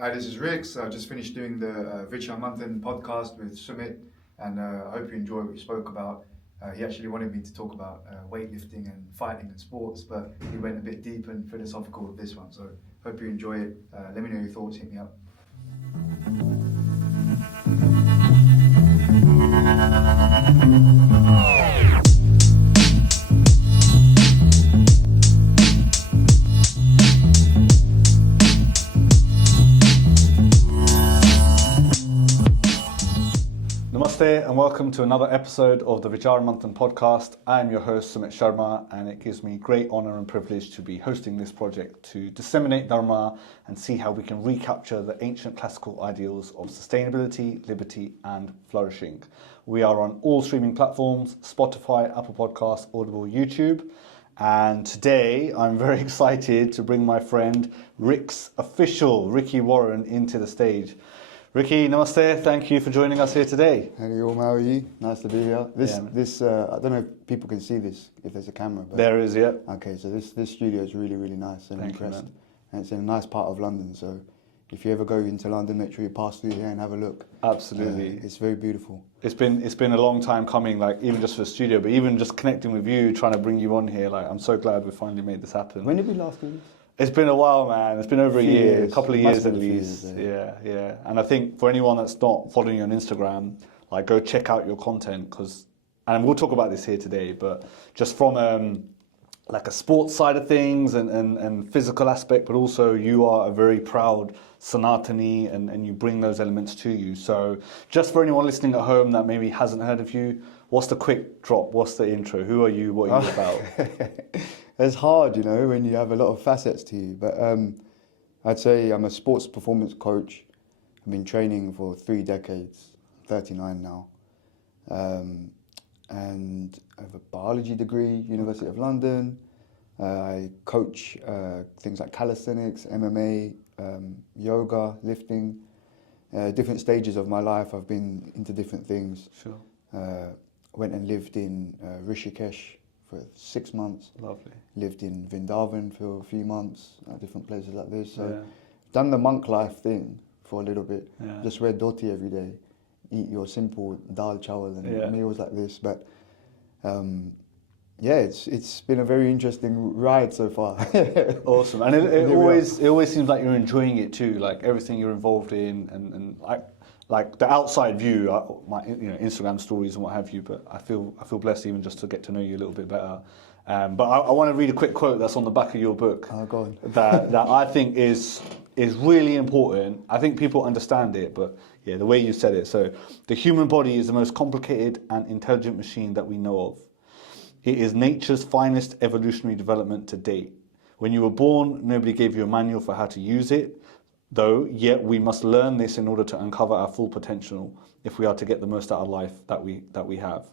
Hi, this is Rick. So I just finished doing the Vidya Manthan podcast with Sumit, and I hope you enjoy what we spoke about. He actually wanted me to talk about weightlifting and fighting and sports, but he went a bit deep and philosophical with this one. So hope you enjoy it. Let me know your thoughts. Hit me up. Namaste and welcome to another episode of the Vidya Manthan podcast. I am your host Sumit Sharma, and it gives me great honour and privilege to be hosting this project to disseminate Dharma and see how we can recapture the ancient classical ideals of sustainability, liberty and flourishing. We are on all streaming platforms: Spotify, Apple Podcasts, Audible, YouTube. And today I'm very excited to bring my friend Rick's official Riki Warren into the stage. Riki, namaste. Thank you for joining us here today. Hey, how are you? Nice to be here. I don't know if people can see this, if there's a camera. But there is, yeah. Okay, so this studio is really, really nice. And Thank you, impressed. man. And it's in a nice part of London, so if you ever go into London, make sure you pass through here and have a look. Absolutely. It's very beautiful. It's been a long time coming, like even just for the studio, but even just connecting with you, trying to bring you on here. Like, I'm so glad we finally made this happen. When did we last do this? It's been a while, man. It's been over a year, a couple of years at least. least. Yeah. And I think for anyone that's not following you on Instagram, like, go check out your content, and we'll talk about this here today, but just from like a sports side of things and physical aspect, but also you are a very proud Sanatani and you bring those elements to you. So just for anyone listening at home that maybe hasn't heard of you, what's the quick drop? What's the intro? Who are you? What are you about? It's hard, when you have a lot of facets to you. But I'd say I'm a sports performance coach. I've been training for 3 decades, 39 now. And I have a biology degree, University of London. I coach things like calisthenics, MMA, yoga, lifting. Different stages of my life, I've been into different things. Sure. Went and lived in Rishikesh for 6 months. Lovely. Lived in Vrindavan for a few months, different places like this. So Yeah. done the monk life thing for a little bit. Yeah. Just wear dhoti every day, eat your simple dal chawal and meals like this. But it's been a very interesting ride so far. Awesome. And it always seems like you're enjoying it too, like everything you're involved in and like the outside view, my Instagram stories and what have you, but I feel blessed even just to get to know you a little bit better. But I want to read a quick quote that's on the back of your book. Oh, go on. that I think is really important. I think people understand it, but yeah, the way you said it. So, the human body is the most complicated and intelligent machine that we know of. It is nature's finest evolutionary development to date. When you were born, nobody gave you a manual for how to use it. Though, yet we must learn this in order to uncover our full potential if we are to get the most out of life that we have.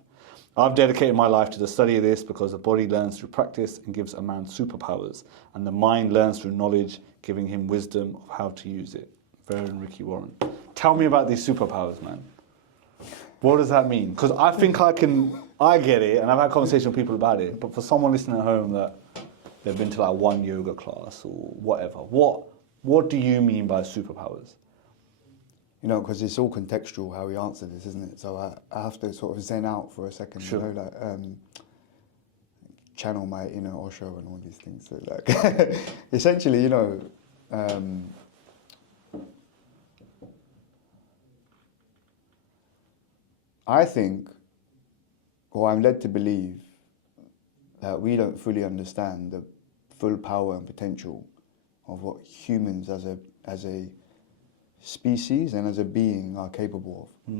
I've dedicated my life to the study of this because the body learns through practice and gives a man superpowers, and the mind learns through knowledge, giving him wisdom of how to use it. Veteran Riki Warren. Tell me about these superpowers, man. What does that mean? Because I think I get it, and I've had conversations with people about it, but for someone listening at home that they've been to like one yoga class or whatever, what do you mean by superpowers? Because it's all contextual how we answer this, isn't it? So I have to sort of zen out for a second, Sure. channel my inner Osho and all these things. So like, essentially, I think, or I'm led to believe, that we don't fully understand the full power and potential of what humans as a species and as a being are capable of.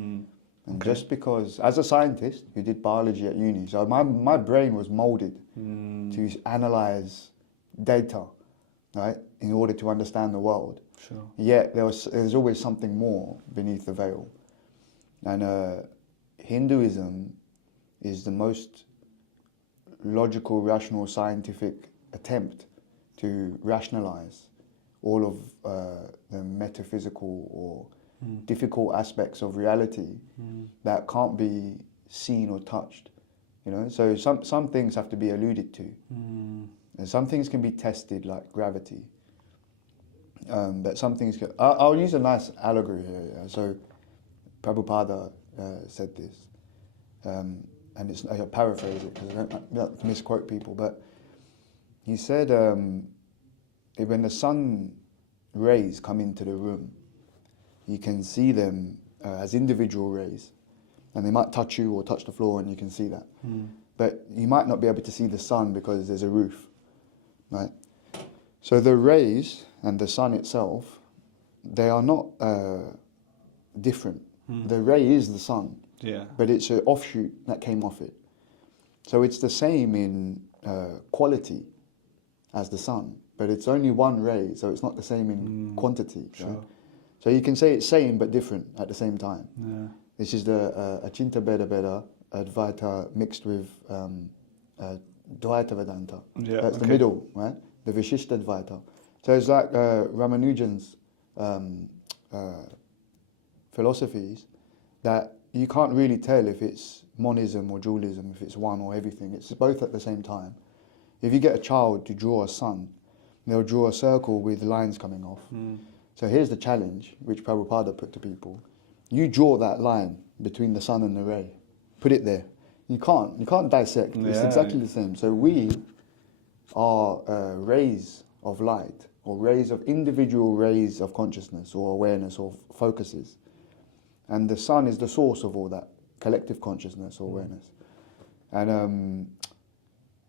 And just because, as a scientist who did biology at uni, so my brain was molded to analyze data, right, in order to understand the world. Sure. Yet there's always something more beneath the veil. And Hinduism is the most logical, rational, scientific attempt to rationalize all of the metaphysical or difficult aspects of reality that can't be seen or touched. So some things have to be alluded to, and some things can be tested, like gravity. But some things. I'll use a nice allegory here. Yeah? So, Prabhupada said this, and I paraphrase it because I don't like to misquote people. But he said, when the sun rays come into the room, you can see them as individual rays, and they might touch you or touch the floor, and you can see that. But you might not be able to see the sun because there's a roof, right? So the rays and the sun itself, they are not different. The ray is the sun, but it's an offshoot that came off it. So it's the same in quality as the sun, but it's only one ray, so it's not the same in quantity. Sure. Right? So you can say it's same but different at the same time. Yeah. This is the Achinta Beda Beda Advaita mixed with Dvaita Vedanta. Yeah, That's the middle, right? The Vishishta Advaita. So it's like Ramanujan's philosophies that you can't really tell if it's monism or dualism, if it's one or everything. It's both at the same time. If you get a child to draw a sun, they'll draw a circle with lines coming off. So here's the challenge, which Prabhupada put to people. You draw that line between the sun and the ray. Put it there. You can't dissect. It's exactly the same. So we are rays of light, or rays of individual rays of consciousness or awareness or focuses. And the sun is the source of all that collective consciousness or awareness. And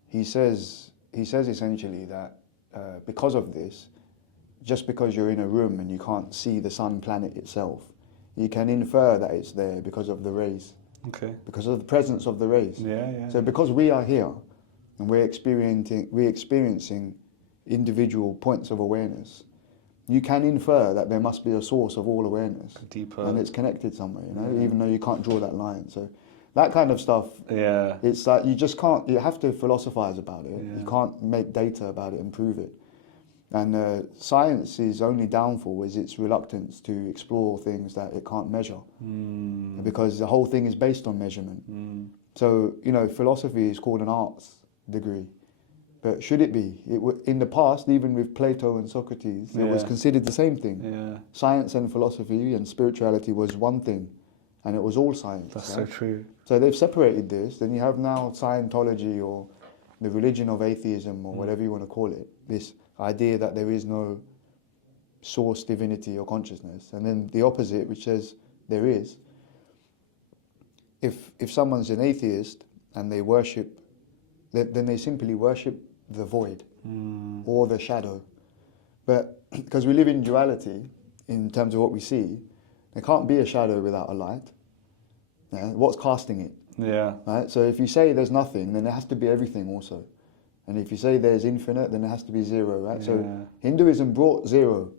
he says essentially that because of this, just because you're in a room and you can't see the sun planet itself, you can infer that it's there because of the rays. Okay. Because of the presence of the rays. So because we are here and we're experiencing individual points of awareness, you can infer that there must be a source of all awareness. Deeper. And it's connected somewhere, you know, even though you can't draw that line. So that kind of stuff, it's like you just can't, you have to philosophize about it. You can't make data about it and prove it. And science's only downfall is its reluctance to explore things that it can't measure, because the whole thing is based on measurement. So, you know, philosophy is called an arts degree, but should it be? In the past, even with Plato and Socrates, it was considered the same thing. Science and philosophy and spirituality was one thing, and it was all science. That's so true. So they've separated this. Then you have now Scientology, or the religion of atheism, or whatever you want to call it, this idea that there is no source, divinity or consciousness. And then the opposite, which says there is. If someone's an atheist and they worship, then they simply worship the void or the shadow. But because we live in duality in terms of what we see, there can't be a shadow without a light. What's casting it? Right? So if you say there's nothing, then there has to be everything also. And if you say there's infinite, then there has to be zero, right? So Hinduism brought zero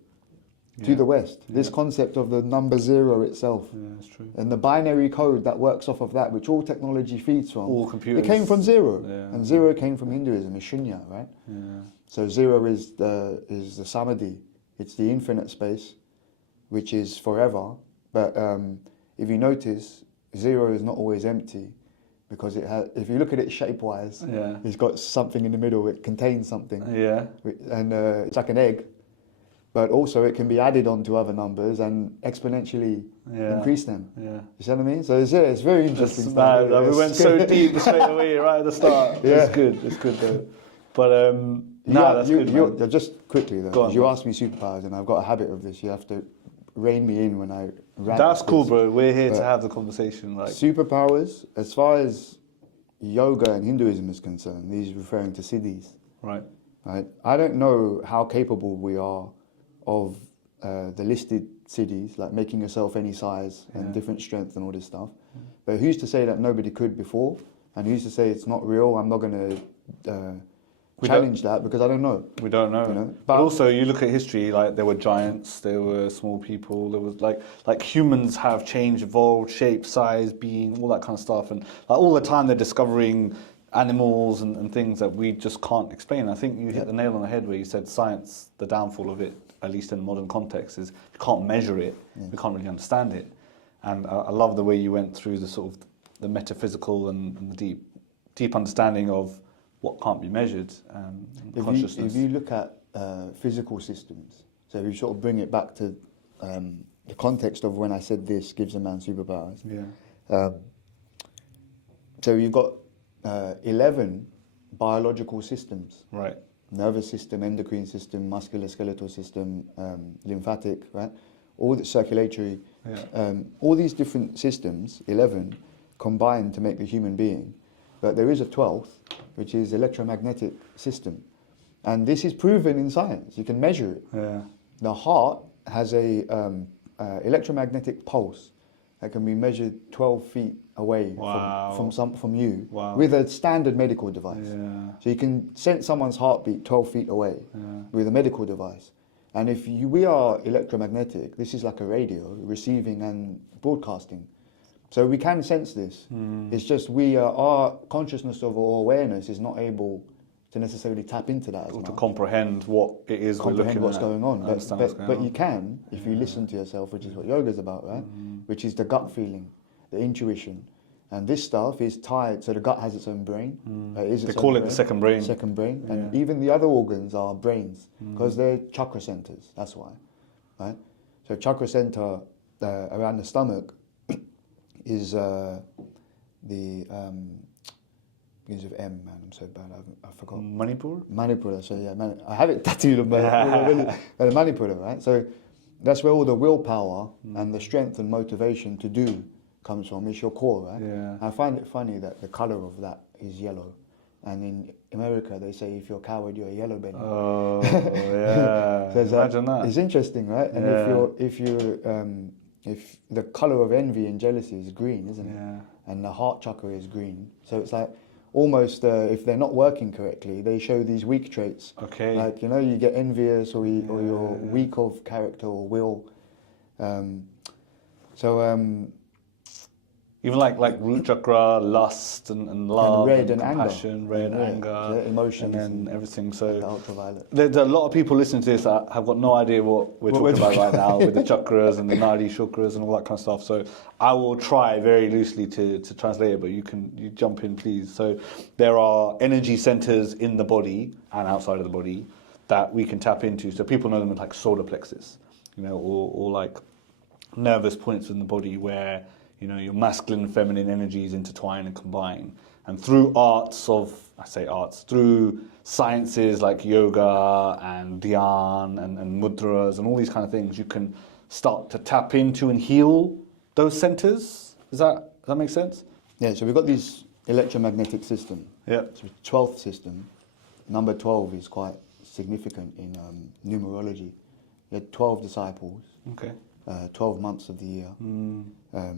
to the West. This concept of the number zero itself. That's true. And the binary code that works off of that, which all technology feeds from. All computers. It came from zero. And zero came from Hinduism, is shunya, right? So zero is the samadhi. It's the infinite space, which is forever. But if you notice, zero is not always empty. Because it has, if you look at it shape-wise, it's got something in the middle. It contains something, and it's like an egg. But also, it can be added onto other numbers and exponentially increase them. You see what I mean? So it's very interesting. Mad. We went so deep straight away right at the start. It's good. It's good though. But that's good. Just quickly though, because you asked me superpowers, and I've got a habit of this. You have to rein me in when I rant. That's cool, bro. We're here to have the conversation. Like superpowers, as far as yoga and Hinduism is concerned, these referring to siddhis. Right. I don't know how capable we are of the listed siddhis, like making yourself any size and different strength and all this stuff. But who's to say that nobody could before? And who's to say it's not real? I'm not going to challenge that because I don't know. We don't know. You know? But also, you look at history, like there were giants, there were small people, there was like humans have changed, evolved, shape, size, being, all that kind of stuff. And like all the time they're discovering animals and things that we just can't explain. I think you hit the nail on the head where you said science, the downfall of it, at least in modern context, is you can't measure it, we can't really understand it. And I love the way you went through the sort of the metaphysical and the deep understanding of what can't be measured, consciousness. If you look at physical systems, So we sort of bring it back to the context of when I said this gives a man superpowers. Yeah. So you've got 11 biological systems. Right. Nervous system, endocrine system, musculoskeletal system, lymphatic, right? All the circulatory, all these different systems, 11, combine to make the human being. But there is a 12th, which is electromagnetic system. And this is proven in science. You can measure it. Yeah. The heart has a electromagnetic pulse that can be measured 12 feet away from you with a standard medical device. Yeah. So you can sense someone's heartbeat 12 feet away with a medical device. And if we are electromagnetic, this is like a radio, receiving and broadcasting. So we can sense this. It's just our consciousness of our awareness is not able to necessarily tap into that as much. To comprehend what it is we're looking at. What's going on. But you can, if you Yeah. listen to yourself, which is what yoga's about, right? Which is the gut feeling, the intuition. And this stuff is tied, so the gut has its own brain. They call it the second brain. Second brain. Yeah. And even the other organs are brains, because they're chakra centers, that's why. Right? So chakra center around the stomach is the begins with M, man, I'm so bad, I forgot. Manipur? Manipura, so yeah, I have it tattooed on my Manipura, right? So that's where all the willpower and the strength and motivation to do comes from. It's your core, right? Yeah. I find it funny that the color of that is yellow. And in America, they say if you're a coward, you're a yellow belly. Oh, yeah. So Imagine that. It's interesting, right? And Yeah. if the color of envy and jealousy is green, isn't it? Yeah. And the heart chakra is green. So it's like almost if they're not working correctly, they show these weak traits. Okay. Like, you get envious or you're weak of character or will. Even like root chakra, lust and love, red and compassion, red anger, emotions, and then everything. So the ultraviolet. there's a lot of people listening to this that have got no idea what we're talking about right now with the chakras and the nadi chakras and all that kind of stuff. So I will try very loosely to translate it, but you jump in, please. So there are energy centers in the body and outside of the body that we can tap into. So people know them as like solar plexus, or like nervous points in the body where your masculine and feminine energies intertwine and combine. And through through sciences like yoga and dhyan and mudras and all these kind of things, you can start to tap into and heal those centers. Does that make sense? Yeah, so we've got this electromagnetic system. Yeah. So 12th system. Number 12 is quite significant in numerology. You had 12 disciples. Okay. 12 months of the year,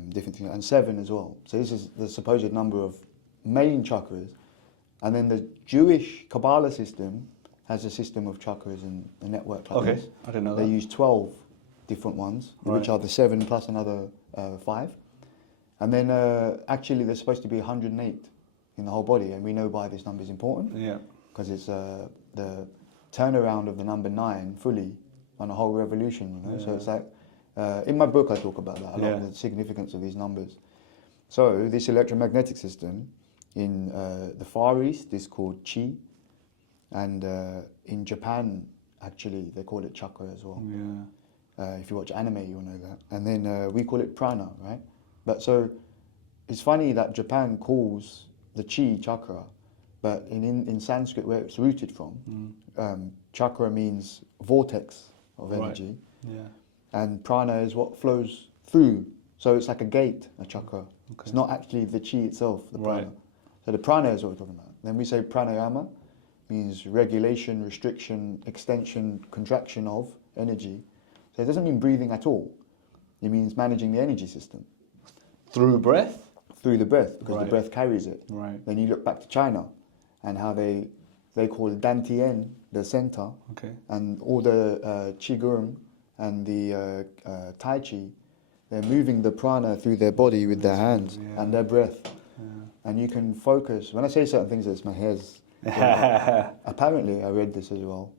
different things, and 7 as well. So this is the supposed number of main chakras. And then the Jewish Kabbalah system has a system of chakras and a network like this. I didn't know They that. use 12 different ones, Right. which are the 7 plus another 5. And then actually there's supposed to be 108 in the whole body, and we know why this number is important. Yeah. Because it's the turnaround of the number 9 fully on a whole revolution, So it's like, in my book I talk about that, a lot of the significance of these numbers. So this electromagnetic system in the Far East is called Chi, and in Japan actually they call it chakra as well. Yeah. If you watch anime you'll know that. And then we call it prana, right? But so it's funny that Japan calls the Chi chakra, but in Sanskrit where it's rooted from, chakra means vortex of energy. Yeah. And prana is what flows through. So it's like a gate, a chakra. Okay. It's not actually the chi itself, the prana. Right. So the prana is what we're talking about. Then we say pranayama, means regulation, restriction, extension, contraction of energy. So it doesn't mean breathing at all. It means managing the energy system. Through breath? Through the breath, because Right. the breath carries it. Right. Then you look back to China and how they call Dantian the center, Okay. and all the Qigong and the Tai Chi, they're moving the prana through their body with their hands and their breath. Yeah. And you can focus. When I say certain things, it's my hairs. Apparently, I read this as well.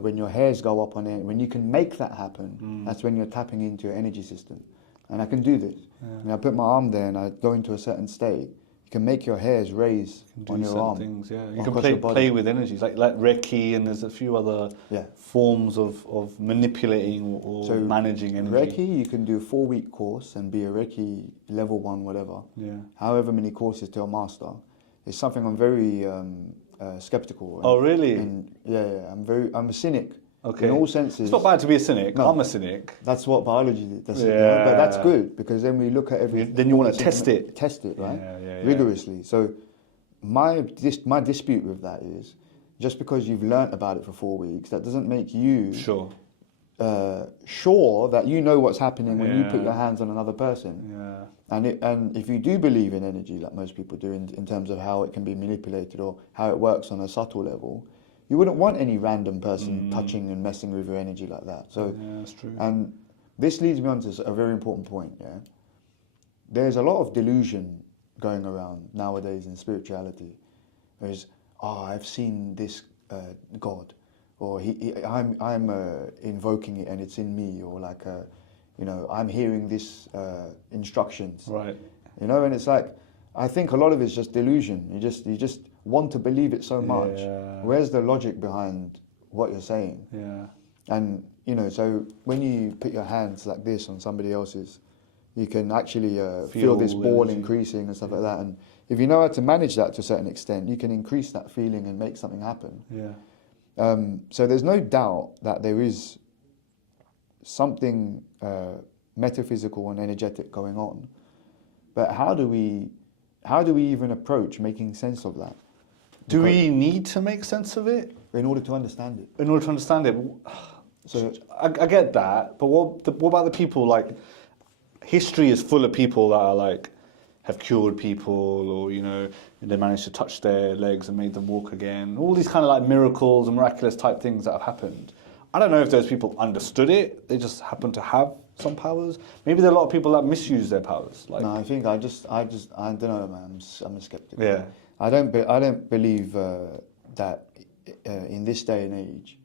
When your hairs go up on it, when you can make that happen, that's when you're tapping into your energy system. And I can do this. I put my arm there and I go into a certain state You can make your hairs raise Do on your certain arm. things, yeah. You or can across your play body. with energies, like Riki, and there's a few other Yeah. forms of manipulating or So managing energy. Reiki, you can do a 4-week course and be a Reiki level 1, whatever. Yeah. However many courses to a master. It's something I'm very skeptical. Oh, really? And I'm a cynic. Okay. In all senses. It's not bad to be a cynic. No. I'm a cynic. That's what biology does. Yeah. But that's good, because then we look at everything. Then you want to test it. Test it, right? Yeah. Rigorously. So my dispute with that is, just because you've learnt about it for 4 weeks, that doesn't make you Sure. sure that you know what's happening when you put Yeah. your hands on another person. Yeah. And if you do believe in energy, like most people do, in terms of how it can be manipulated or how it works on a subtle level, you wouldn't want any random person touching and messing with your energy like that. So, Yeah, that's true. and this leads me on to a very important point. Yeah, there's a lot of delusion going around nowadays in spirituality. There's, I've seen this God, or I'm invoking it and it's in me, or like I'm hearing this instructions. Right. And it's like, I think a lot of it's just delusion. You just want to believe it so much. Yeah. Where's the logic behind what you're saying? Yeah. And so when you put your hands like this on somebody else's, you can actually feel this ball energy. increasing and stuff like that. And if you know how to manage that to a certain extent, you can increase that feeling and make something happen. Yeah. So there's no doubt that there is something metaphysical and energetic going on. But how do we even approach making sense of that? Do we need to make sense of it? In order to understand it. In order to understand it? So I get that, but what about the people, like, history is full of people that are like, have cured people, or, they managed to touch their legs and made them walk again. All these kind of like miracles and miraculous type things that have happened. I don't know if those people understood it. They just happen to have some powers. Maybe there are a lot of people that misuse their powers. Like, no, I think I don't know, man. I'm a skeptic. yeah, I don't believe that in this day and age,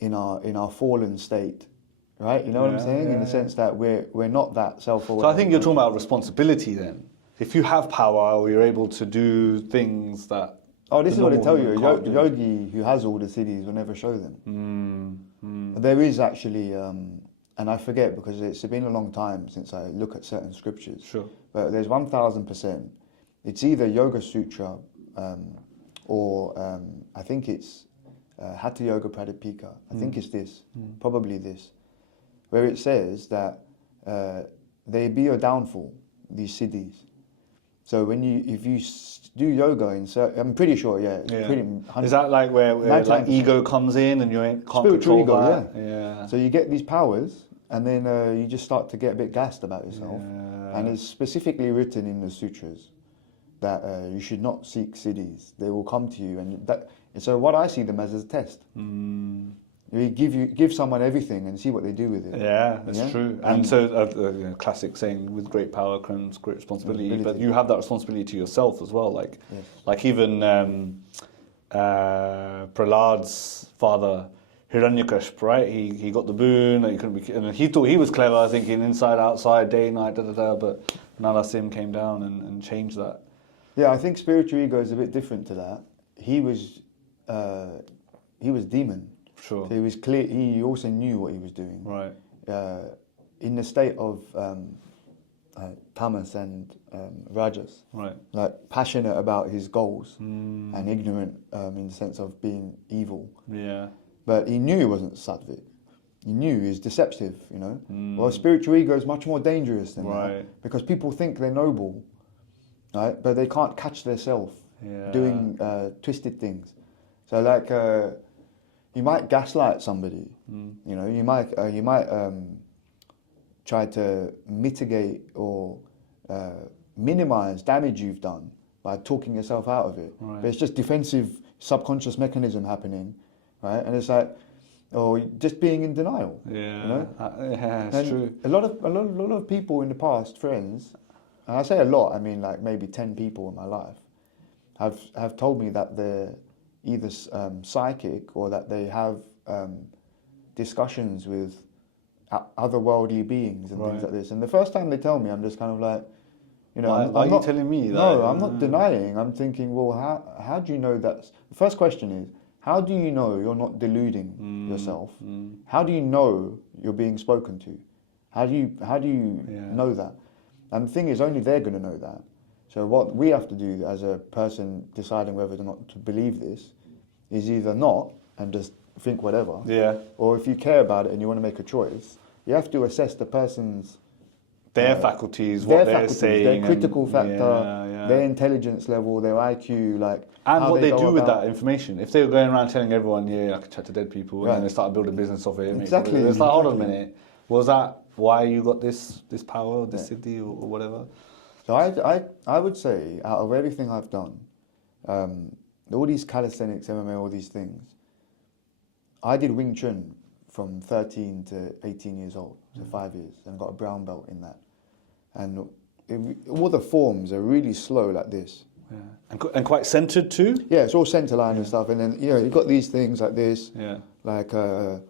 in our fallen state, right? You know what I'm saying? In the sense that we're not that self-aware. So I think you're talking about responsibility then. If you have power, or you're able to do things that. Oh, this is what they tell you. normal A can't do. yogi who has all the siddhis will never show them. There is actually, and I forget because it's been a long time since I look at certain scriptures. Sure. But there's 1000%. It's either Yoga Sutra or I think it's Hatha Yoga Pradipika. I think it's this, probably this, where it says that they be your downfall, these siddhis. So if you do yoga, I'm pretty sure, Is that like where like 99%. ego comes in and you can't Spiritual control ego, that? Yeah. So you get these powers, and then you just start to get a bit gassed about yourself. Yeah. And it's specifically written in the sutras that you should not seek siddhis. They will come to you, and so what I see them as is a test. You give someone everything and see what they do with it. Yeah, that's true. And so, classic saying, with great power comes great responsibility. But you have that responsibility to yourself as well. Like, like even Prahlad's father, Hiranyakashipu, right? He got the boon. That he couldn't be, and he thought he was clever, thinking inside, outside, day, night, But Narasim came down and changed that. Yeah, I think spiritual ego is a bit different to that. He was demon. Sure. So he was clear. He also knew what he was doing. Right. In the state of tamas and rajas. Right. Like passionate about his goals and ignorant in the sense of being evil. Yeah. But he knew he wasn't sattvic. He knew he was deceptive. Well, spiritual ego is much more dangerous than that, because people think they're noble, right? But they can't catch themselves doing twisted things. So like. You might gaslight somebody. You might try to mitigate or minimize damage you've done by talking yourself out of it. Right. But it's just defensive subconscious mechanism happening, right? And it's like, just being in denial. Yeah, yeah, it's and true. A lot of people in the past, friends, and I say a lot, I mean like maybe 10 people in my life, have told me that they're either psychic or that they have discussions with otherworldly beings and things like this. And the first time they tell me, I'm just kind of like, You know, Why are you telling me that? No, I'm not denying. I'm thinking, well, how do you know that? The first question is, how do you know you're not deluding yourself? How do you know you're being spoken to? How do you know that? And the thing is, only they're going to know that. So what we have to do as a person deciding whether or not to believe this is either not and just think whatever. Yeah. Or if you care about it and you want to make a choice, you have to assess the person's their faculties, what they're saying, their critical factor, yeah. their intelligence level, their IQ, like and how what they do with about that information. If they were going around telling everyone, I can chat to dead people, Right. and then they start building business off it. Exactly. It's like, hold on a minute, was that why you got this power, this siddhi, or whatever? So I would say, out of everything I've done, all these calisthenics, MMA, all these things, I did Wing Chun from 13 to 18 years old, so 5 years, and got a brown belt in that. And all the forms are really slow like this. Yeah. And quite centered too? Yeah, it's all center line and stuff. And then, you've got these things like this, like all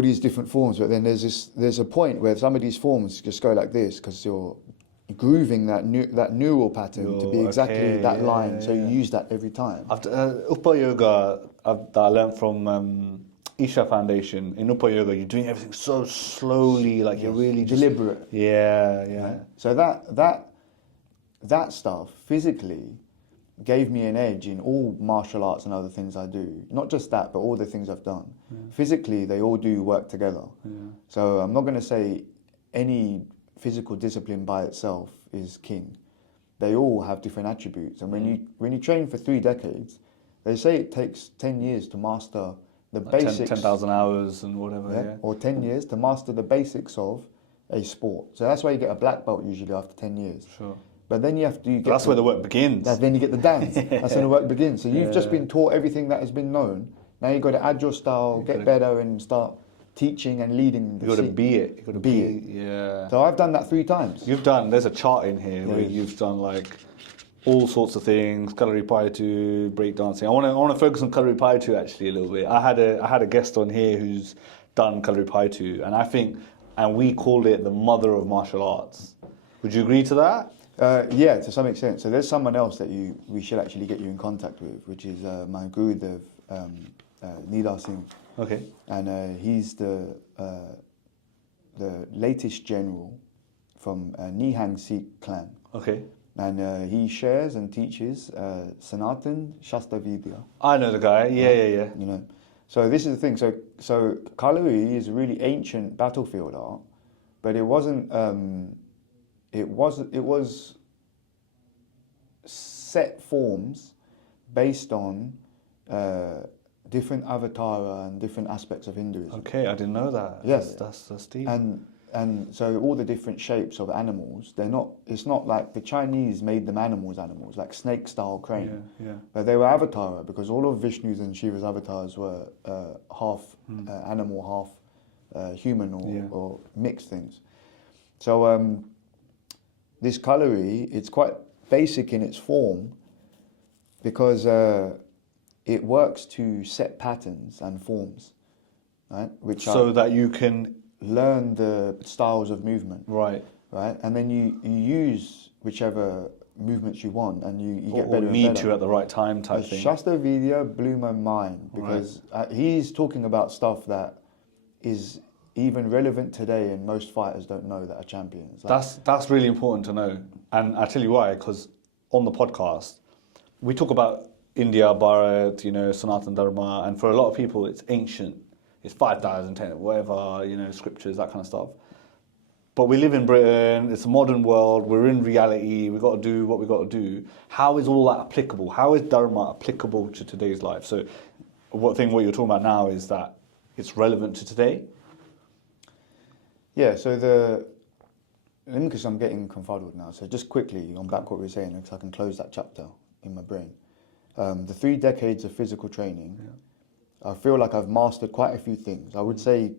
these different forms. But then there's a point where some of these forms just go like this because you're grooving that neural pattern to be exactly that line. So you use that every time. Upper Yoga that I learned from Isha Foundation, in Upper Yoga, you're doing everything so slowly, like you're really just deliberate. Yeah. Right? So that stuff physically gave me an edge in all martial arts and other things I do. Not just that, but all the things I've done. Physically, they all do work together. So I'm not going to say any physical discipline by itself is king. They all have different attributes. And when you train for 3 decades, they say it takes 10 years to master the basics. 10,000 hours and whatever, Or 10 years to master the basics of a sport. So that's why you get a black belt usually after 10 years. Sure. But then you have to get... That's where the work begins. Then you get the dance. That's when the work begins. So you've just been taught everything that has been known. Now you've got to add your style, get better and start teaching and leading. You've got to be it. You've got to be it. Yeah. So I've done that 3 times. There's a chart in here where you've done like all sorts of things, Kalari Paitu, breakdancing. I want to focus on Kalari Paitu actually a little bit. I had a guest on here who's done Kalari Paitu, and we called it the mother of martial arts. Would you agree to that? Yeah, to some extent. So there's someone else that we should actually get you in contact with, which is my Gurudev, Nidar Singh. Okay. And he's the latest general from Nihang Sikh clan. Okay. And he shares and teaches Sanatan Shastra Vidya. I know the guy. Yeah. You know, so this is the thing. So Kalari is a really ancient battlefield art, but it wasn't. It was set forms based on different avatara and different aspects of Hinduism. Okay, I didn't know that. Yes, that's deep. And so all the different shapes of animals, it's not like the Chinese made them animals, like snake style crane. Yeah. But they were avatara because all of Vishnu's and Shiva's avatars were half animal, half human or mixed things. So this Kalari, it's quite basic in its form because it works to set patterns and forms, right? That you can learn the styles of movement. Right. And then you use whichever movements you want and you get better and need better. to at the right time type thing. Shastra Vidya blew my mind because he's talking about stuff that is even relevant today and most fighters don't know that are champions. That's really important to know. And I'll tell you why, because on the podcast, we talk about India, Bharat, Sanatan Dharma, and for a lot of people it's ancient. It's 5,000, 10, whatever, scriptures, that kind of stuff. But we live in Britain, it's a modern world, we're in reality, we've got to do what we've got to do. How is all that applicable? How is Dharma applicable to today's life? So what you're talking about now is that it's relevant to today? Yeah, so because I'm getting confuddled now, so just quickly on back what we were saying, because I can close that chapter in my brain. The 3 decades of physical training, I feel like I've mastered quite a few things. I would say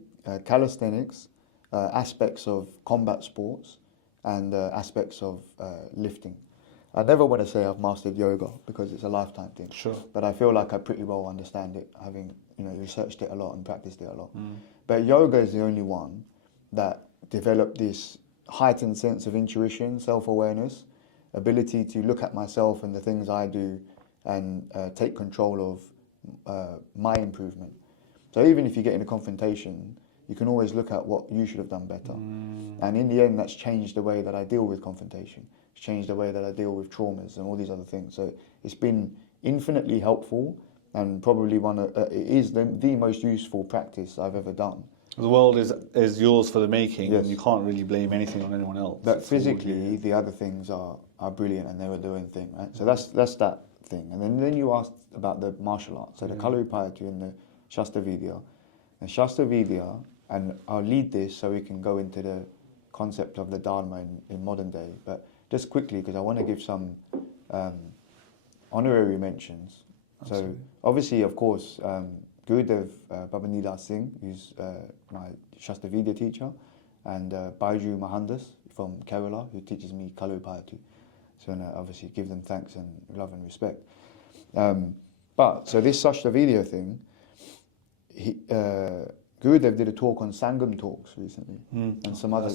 calisthenics, aspects of combat sports, and aspects of lifting. I never want to say I've mastered yoga because it's a lifetime thing. Sure. But I feel like I pretty well understand it, having researched it a lot and practiced it a lot. But yoga is the only one that developed this heightened sense of intuition, self-awareness, ability to look at myself and the things I do and take control of my improvement. So even if you get in a confrontation, you can always look at what you should have done better. And in the end, that's changed the way that I deal with confrontation. It's changed the way that I deal with traumas and all these other things. So it's been infinitely helpful, and probably it is the most useful practice I've ever done. The world is yours for the making, Yes. and you can't really blame anything on anyone else. But It's all physically, you. the other things are brilliant, and they were doing thing, right? So that's that thing. And then you asked about the martial arts. So the Kalupayatu and the Shastra Vidya. The Shastra Vidya, and I'll lead this so we can go into the concept of the Dharma in modern day. But just quickly, because I want to give some honorary mentions. Absolutely. So obviously, of course, Gurudev Babanila Singh, who's my Shastra Vidya teacher, and Baiju Mahandas from Kerala, who teaches me Kalupayatu. So obviously give them thanks and love and respect. But so this Shastra Vidya thing, Gurudev did a talk on Sangam talks recently, and some other.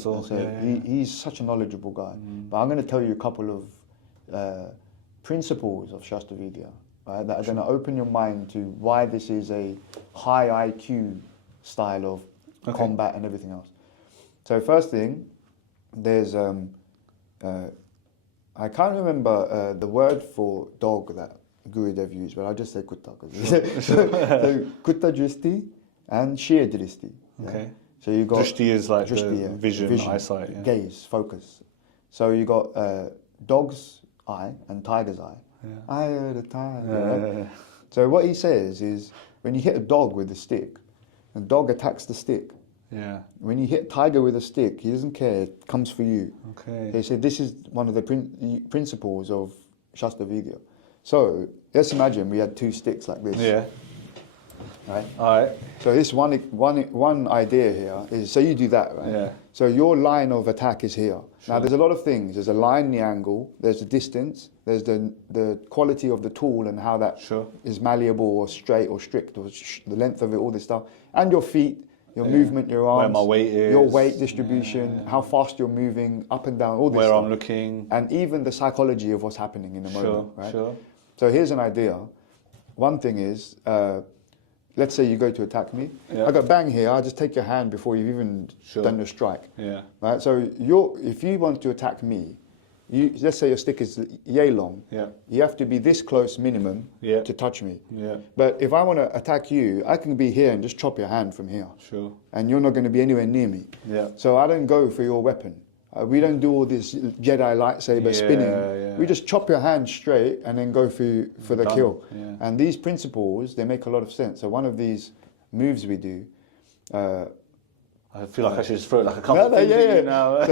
He's such a knowledgeable guy. But I'm going to tell you a couple of principles of Shastra Vidya, right, that are going to open your mind to why this is a high IQ style of combat and everything else. So first thing, there's I can't remember the word for dog that Gurudev used, but I'll just say kutta. So kutta dristi and shir dristi. Okay. Yeah? So you got Drishti is like drishti, the vision, eyesight. Yeah. gaze, focus. So you got dog's eye and tiger's eye. Yeah. Eye of the tiger. Right? So what he says is, when you hit a dog with a stick, the dog attacks the stick. Yeah. When you hit tiger with a stick, he doesn't care, it comes for you. Okay. They said this is one of the principles of Shastra Vidya. So let's imagine we had two sticks like this. Yeah. Right? All right. So this one idea here is, so you do that, right? Yeah. So your line of attack is here. Sure. Now there's a lot of things. There's a line, the angle, there's the distance, there's the quality of the tool and how that is malleable or straight or strict, or the length of it, all this stuff. And your feet, your movement, your arms, where my weight is, your weight distribution, how fast you're moving, up and down, all this where stuff. I'm looking. And even the psychology of what's happening in the moment, right? Sure. So here's an idea. One thing is, let's say you go to attack me. Yeah. I go bang here, I just take your hand before you've even done your strike. Yeah. Right? So if you want to attack me, let's say your stick is yay long, you have to be this close minimum to touch me. Yeah. But if I want to attack you, I can be here and just chop your hand from here. Sure. And you're not going to be anywhere near me. Yeah. So I don't go for your weapon. We don't do all this Jedi lightsaber spinning. We just chop your hand straight and then go for the kill. Yeah. And these principles, they make a lot of sense. So one of these moves we do. I feel like I should just throw it like a couple of things at you now.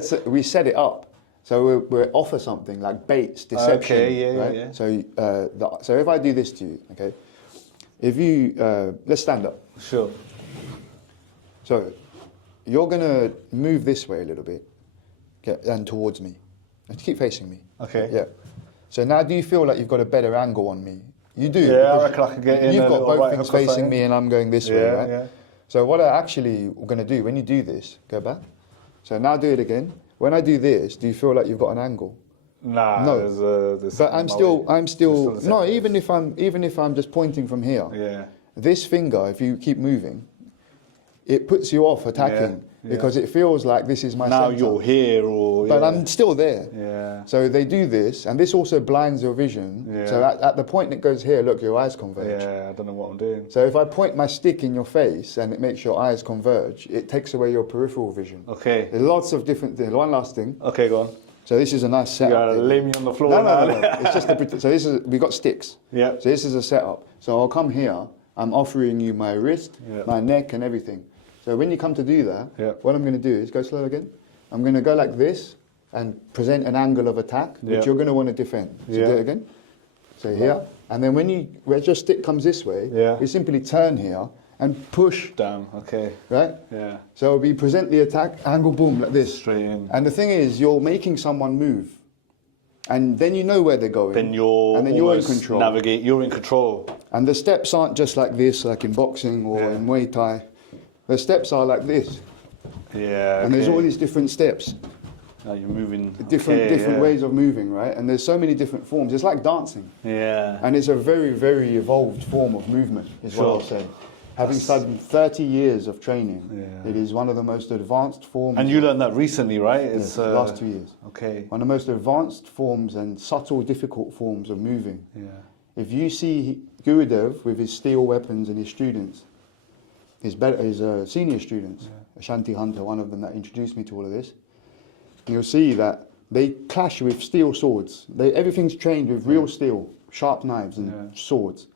So we set it up. So we're offer something like baits, deception. Okay, So so if I do this to you, okay, if you let's stand up. Sure. So you're gonna move this way a little bit, and towards me. And keep facing me. Okay. Yeah. So now, do you feel like you've got a better angle on me? You do. Yeah, I reckon I can get in. You've got both right things across facing that. me, and I'm going this way, right? Yeah. So what I actually going to do when you do this, go back. So now do it again. When I do this, do you feel like you've got an angle? Nah. No. There's But I'm still the same no. place. Even if I'm just pointing from here. Yeah. This finger, if you keep moving, it puts you off attacking because it feels like this is my Now center. you're here, or But I'm still there. Yeah. So they do this, and this also blinds your vision. Yeah. So at the point it goes here, look, your eyes converge. Yeah. I don't know what I'm doing. So if I point my stick in your face and it makes your eyes converge, it takes away your peripheral vision. Okay. There's lots of different things. One last thing. Okay, go on. So this is a nice setup. You gotta lay me on the floor. No. It's just so this is, we got sticks. Yeah. So this is a setup. So I'll come here. I'm offering you my wrist, my neck, and everything. So when you come to do that, what I'm going to do is go slow again. I'm going to go like this and present an angle of attack, which you're going to want to defend. So do it again. So here, and then when your stick comes this way, you simply turn here and push. Down. Okay. Right. Yeah. So we present the attack angle, boom, like this. Straight in. And the thing is, you're making someone move. And then you know where they're going. Then you're in control. You're in control. And the steps aren't just like this, like in boxing or in Muay Thai. The steps are like this. Yeah. And there's all these different steps. You're moving. Different ways of moving, right? And there's so many different forms. It's like dancing. Yeah. And it's a very, very evolved form of movement, is what I'll say. Having studied 30 years of training, it is one of the most advanced forms. And you learned that recently, right? It's the last 2 years. Okay. One of the most advanced forms and subtle, difficult forms of moving. Yeah. If you see Gurudev with his steel weapons and his students, his senior students, Ashanti Hunter, one of them that introduced me to all of this, you'll see that they clash with steel swords. Everything's trained with real steel, sharp knives and swords.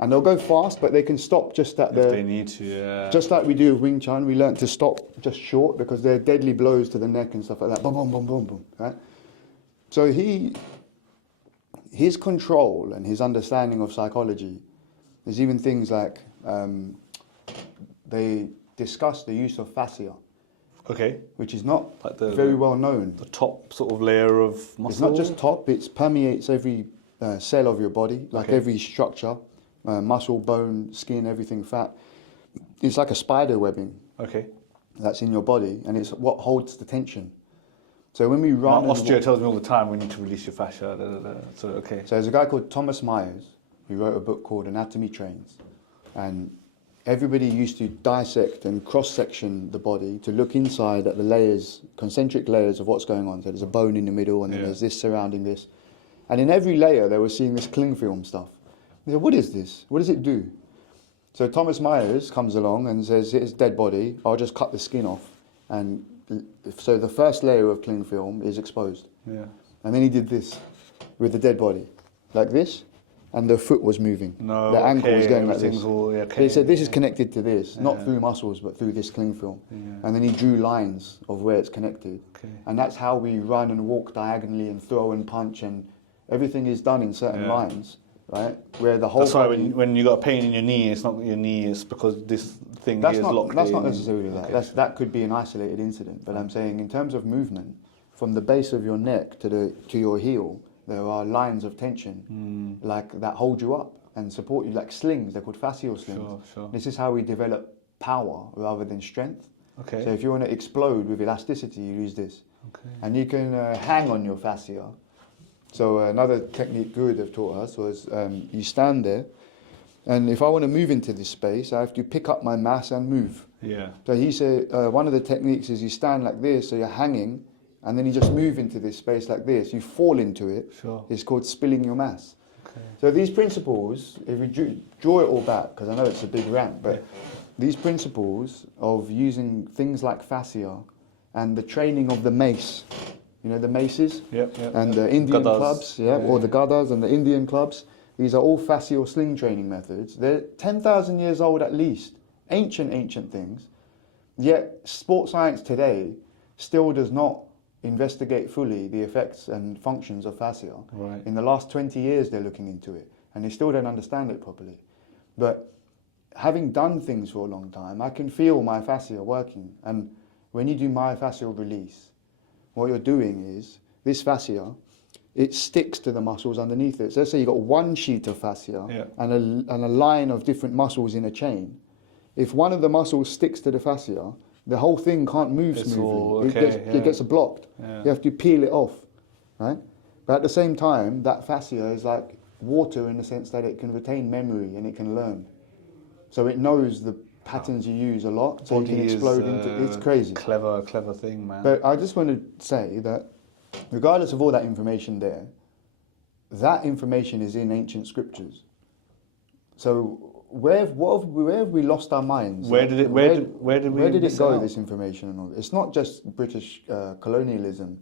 And they'll go fast, but they can stop just at if they need to, Just like we do with Wing Chun, we learn to stop just short because they're deadly blows to the neck and stuff like that. Boom, boom, boom, boom, boom, right? So his control and his understanding of psychology, there's even things like they discuss the use of fascia. Okay. Which is not like very well known. The top sort of layer of muscle? It's not just top, it permeates every cell of your body, like every structure, muscle, bone, skin, everything, fat. It's like a spider webbing that's in your body, and it's what holds the tension. So when we run... My osteo tells me all the time we need to release your fascia. So there's a guy called Thomas Myers who wrote a book called Anatomy Trains, and everybody used to dissect and cross-section the body to look inside at the layers, concentric layers of what's going on. So there's a bone in the middle, and then there's this surrounding this. And in every layer, they were seeing this cling film stuff. They said, what is this? What does it do? So Thomas Myers comes along and says, it's dead body, I'll just cut the skin off. And so the first layer of cling film is exposed. Yeah. And then he did this with the dead body, like this. And the foot was moving. No, the ankle was going like this. So he said this is connected to this, not through muscles, but through this cling film. Yeah. And then he drew lines of where it's connected. And that's how we run and walk diagonally and throw and punch, and everything is done in certain lines, right? Where the whole. That's why when you got a pain in your knee, it's not your knee, it's because this thing here is locked in. That's not necessarily that. That could be an isolated incident. But I'm saying in terms of movement, from the base of your neck to your heel, there are lines of tension like that hold you up and support you, like slings. They're called fascial slings. Sure. This is how we develop power rather than strength. Okay. So if you want to explode with elasticity, you use this. Okay. And you can hang on your fascia. So another technique Gurudev taught us was you stand there, and if I want to move into this space, I have to pick up my mass and move. Yeah. So he said one of the techniques is you stand like this, so you're hanging, and then you just move into this space like this. You fall into it. Sure. It's called spilling your mass. Okay. So these principles, if we draw it all back, because I know it's a big rant, but these principles of using things like fascia and the training of the mace, you know, the maces and the Indian clubs, or the gadas and the Indian clubs, these are all fascial sling training methods. They're 10,000 years old at least, ancient things, yet sports science today still does not investigate fully the effects and functions of fascia. Right. In the last 20 years they're looking into it, and they still don't understand it properly. But having done things for a long time, I can feel my fascia working. And when you do myofascial release, what you're doing is, this fascia, it sticks to the muscles underneath it. So let's say you've got one sheet of fascia and a line of different muscles in a chain. If one of the muscles sticks to the fascia, the whole thing can't move smoothly. It gets blocked. Yeah. You have to peel it off, right? But at the same time, that fascia is like water in the sense that it can retain memory and it can learn. So it knows the patterns you use a lot, so you can explode into... It's crazy. Clever thing, man. But I just want to say that regardless of all that information there, that information is in ancient scriptures. So where have we lost our minds? Where did it go? This information and all. It's not just British colonialism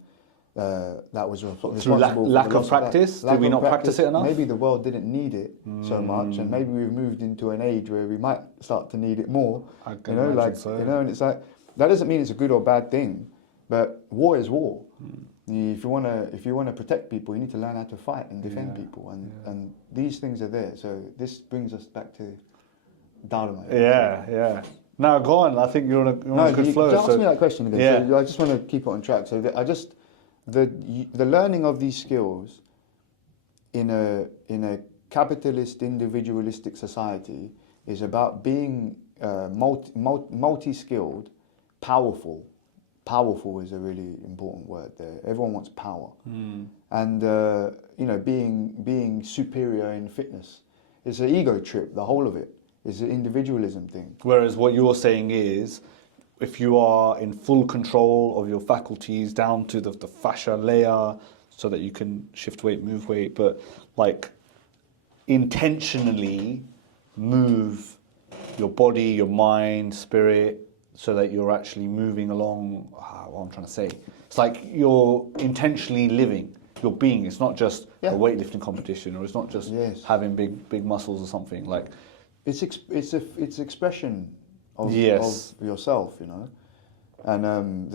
that was responsible through lack of practice. Did we not practice it enough? Maybe the world didn't need it so much, and maybe we've moved into an age where we might start to need it more. I can imagine so. And it's like that doesn't mean it's a good or bad thing, but war is war. If you want to protect people, you need to learn how to fight and defend people, and these things are there. So this brings us back to Dharma. Yeah. Now go on. I think you're on a good flow. Ask me that question again. Yeah. So I just want to keep it on track. So the learning of these skills in a capitalist individualistic society is about being multi-skilled, powerful. Powerful is a really important word there. Everyone wants power. And, you know, being superior in fitness. It's an ego trip, the whole of it. It's an individualism thing. Whereas what you're saying is, if you are in full control of your faculties down to the fascia layer, so that you can shift weight, move weight, but like intentionally move your body, your mind, spirit, so that you're actually moving along, what I'm trying to say. It's like you're intentionally living, your being. It's not just a weightlifting competition, or it's not just having big muscles or something. Like it's expression of yourself, you know. And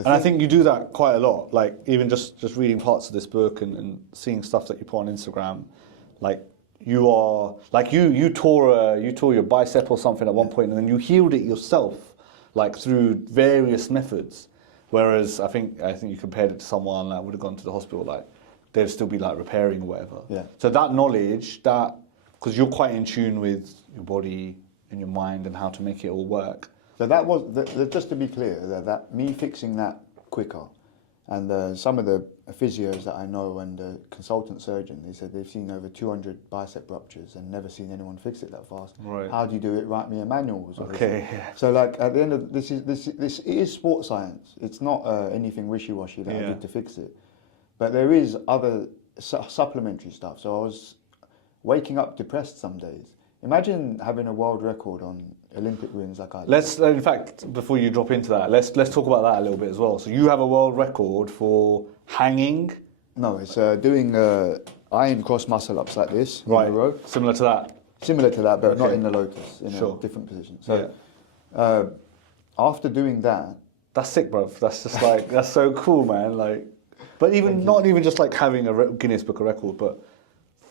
I think you do that quite a lot. Like even just reading parts of this book and seeing stuff that you put on Instagram, like you are like you tore your bicep or something at one point, and then you healed it yourself, like through various methods. Whereas I think you compared it to someone that would have gone to the hospital, like they'd still be like repairing or whatever. Yeah. So that knowledge, because you're quite in tune with your body and your mind and how to make it all work. So that was, just to be clear, that me fixing that quicker, and some of the physios that I know and the consultant surgeon, they said they've seen over 200 bicep ruptures and never seen anyone fix it that fast. Right. How do you do it? Write me a manual. Okay. Yeah. So like at the end of this is sports science. It's not anything wishy-washy that I did to fix it, but there is other supplementary stuff. So I was waking up depressed some days. Imagine having a world record on Olympic wins like I did. In fact, before you drop into that, let's talk about that a little bit as well. So you have a world record for hanging? No, it's doing iron cross muscle ups like this in a row. Similar to that? Similar to that, but not in the lotus, in a different position. So after doing that... That's sick, bro. That's just like, that's so cool, man. Like, but even not even just like having a Guinness Book of Record, but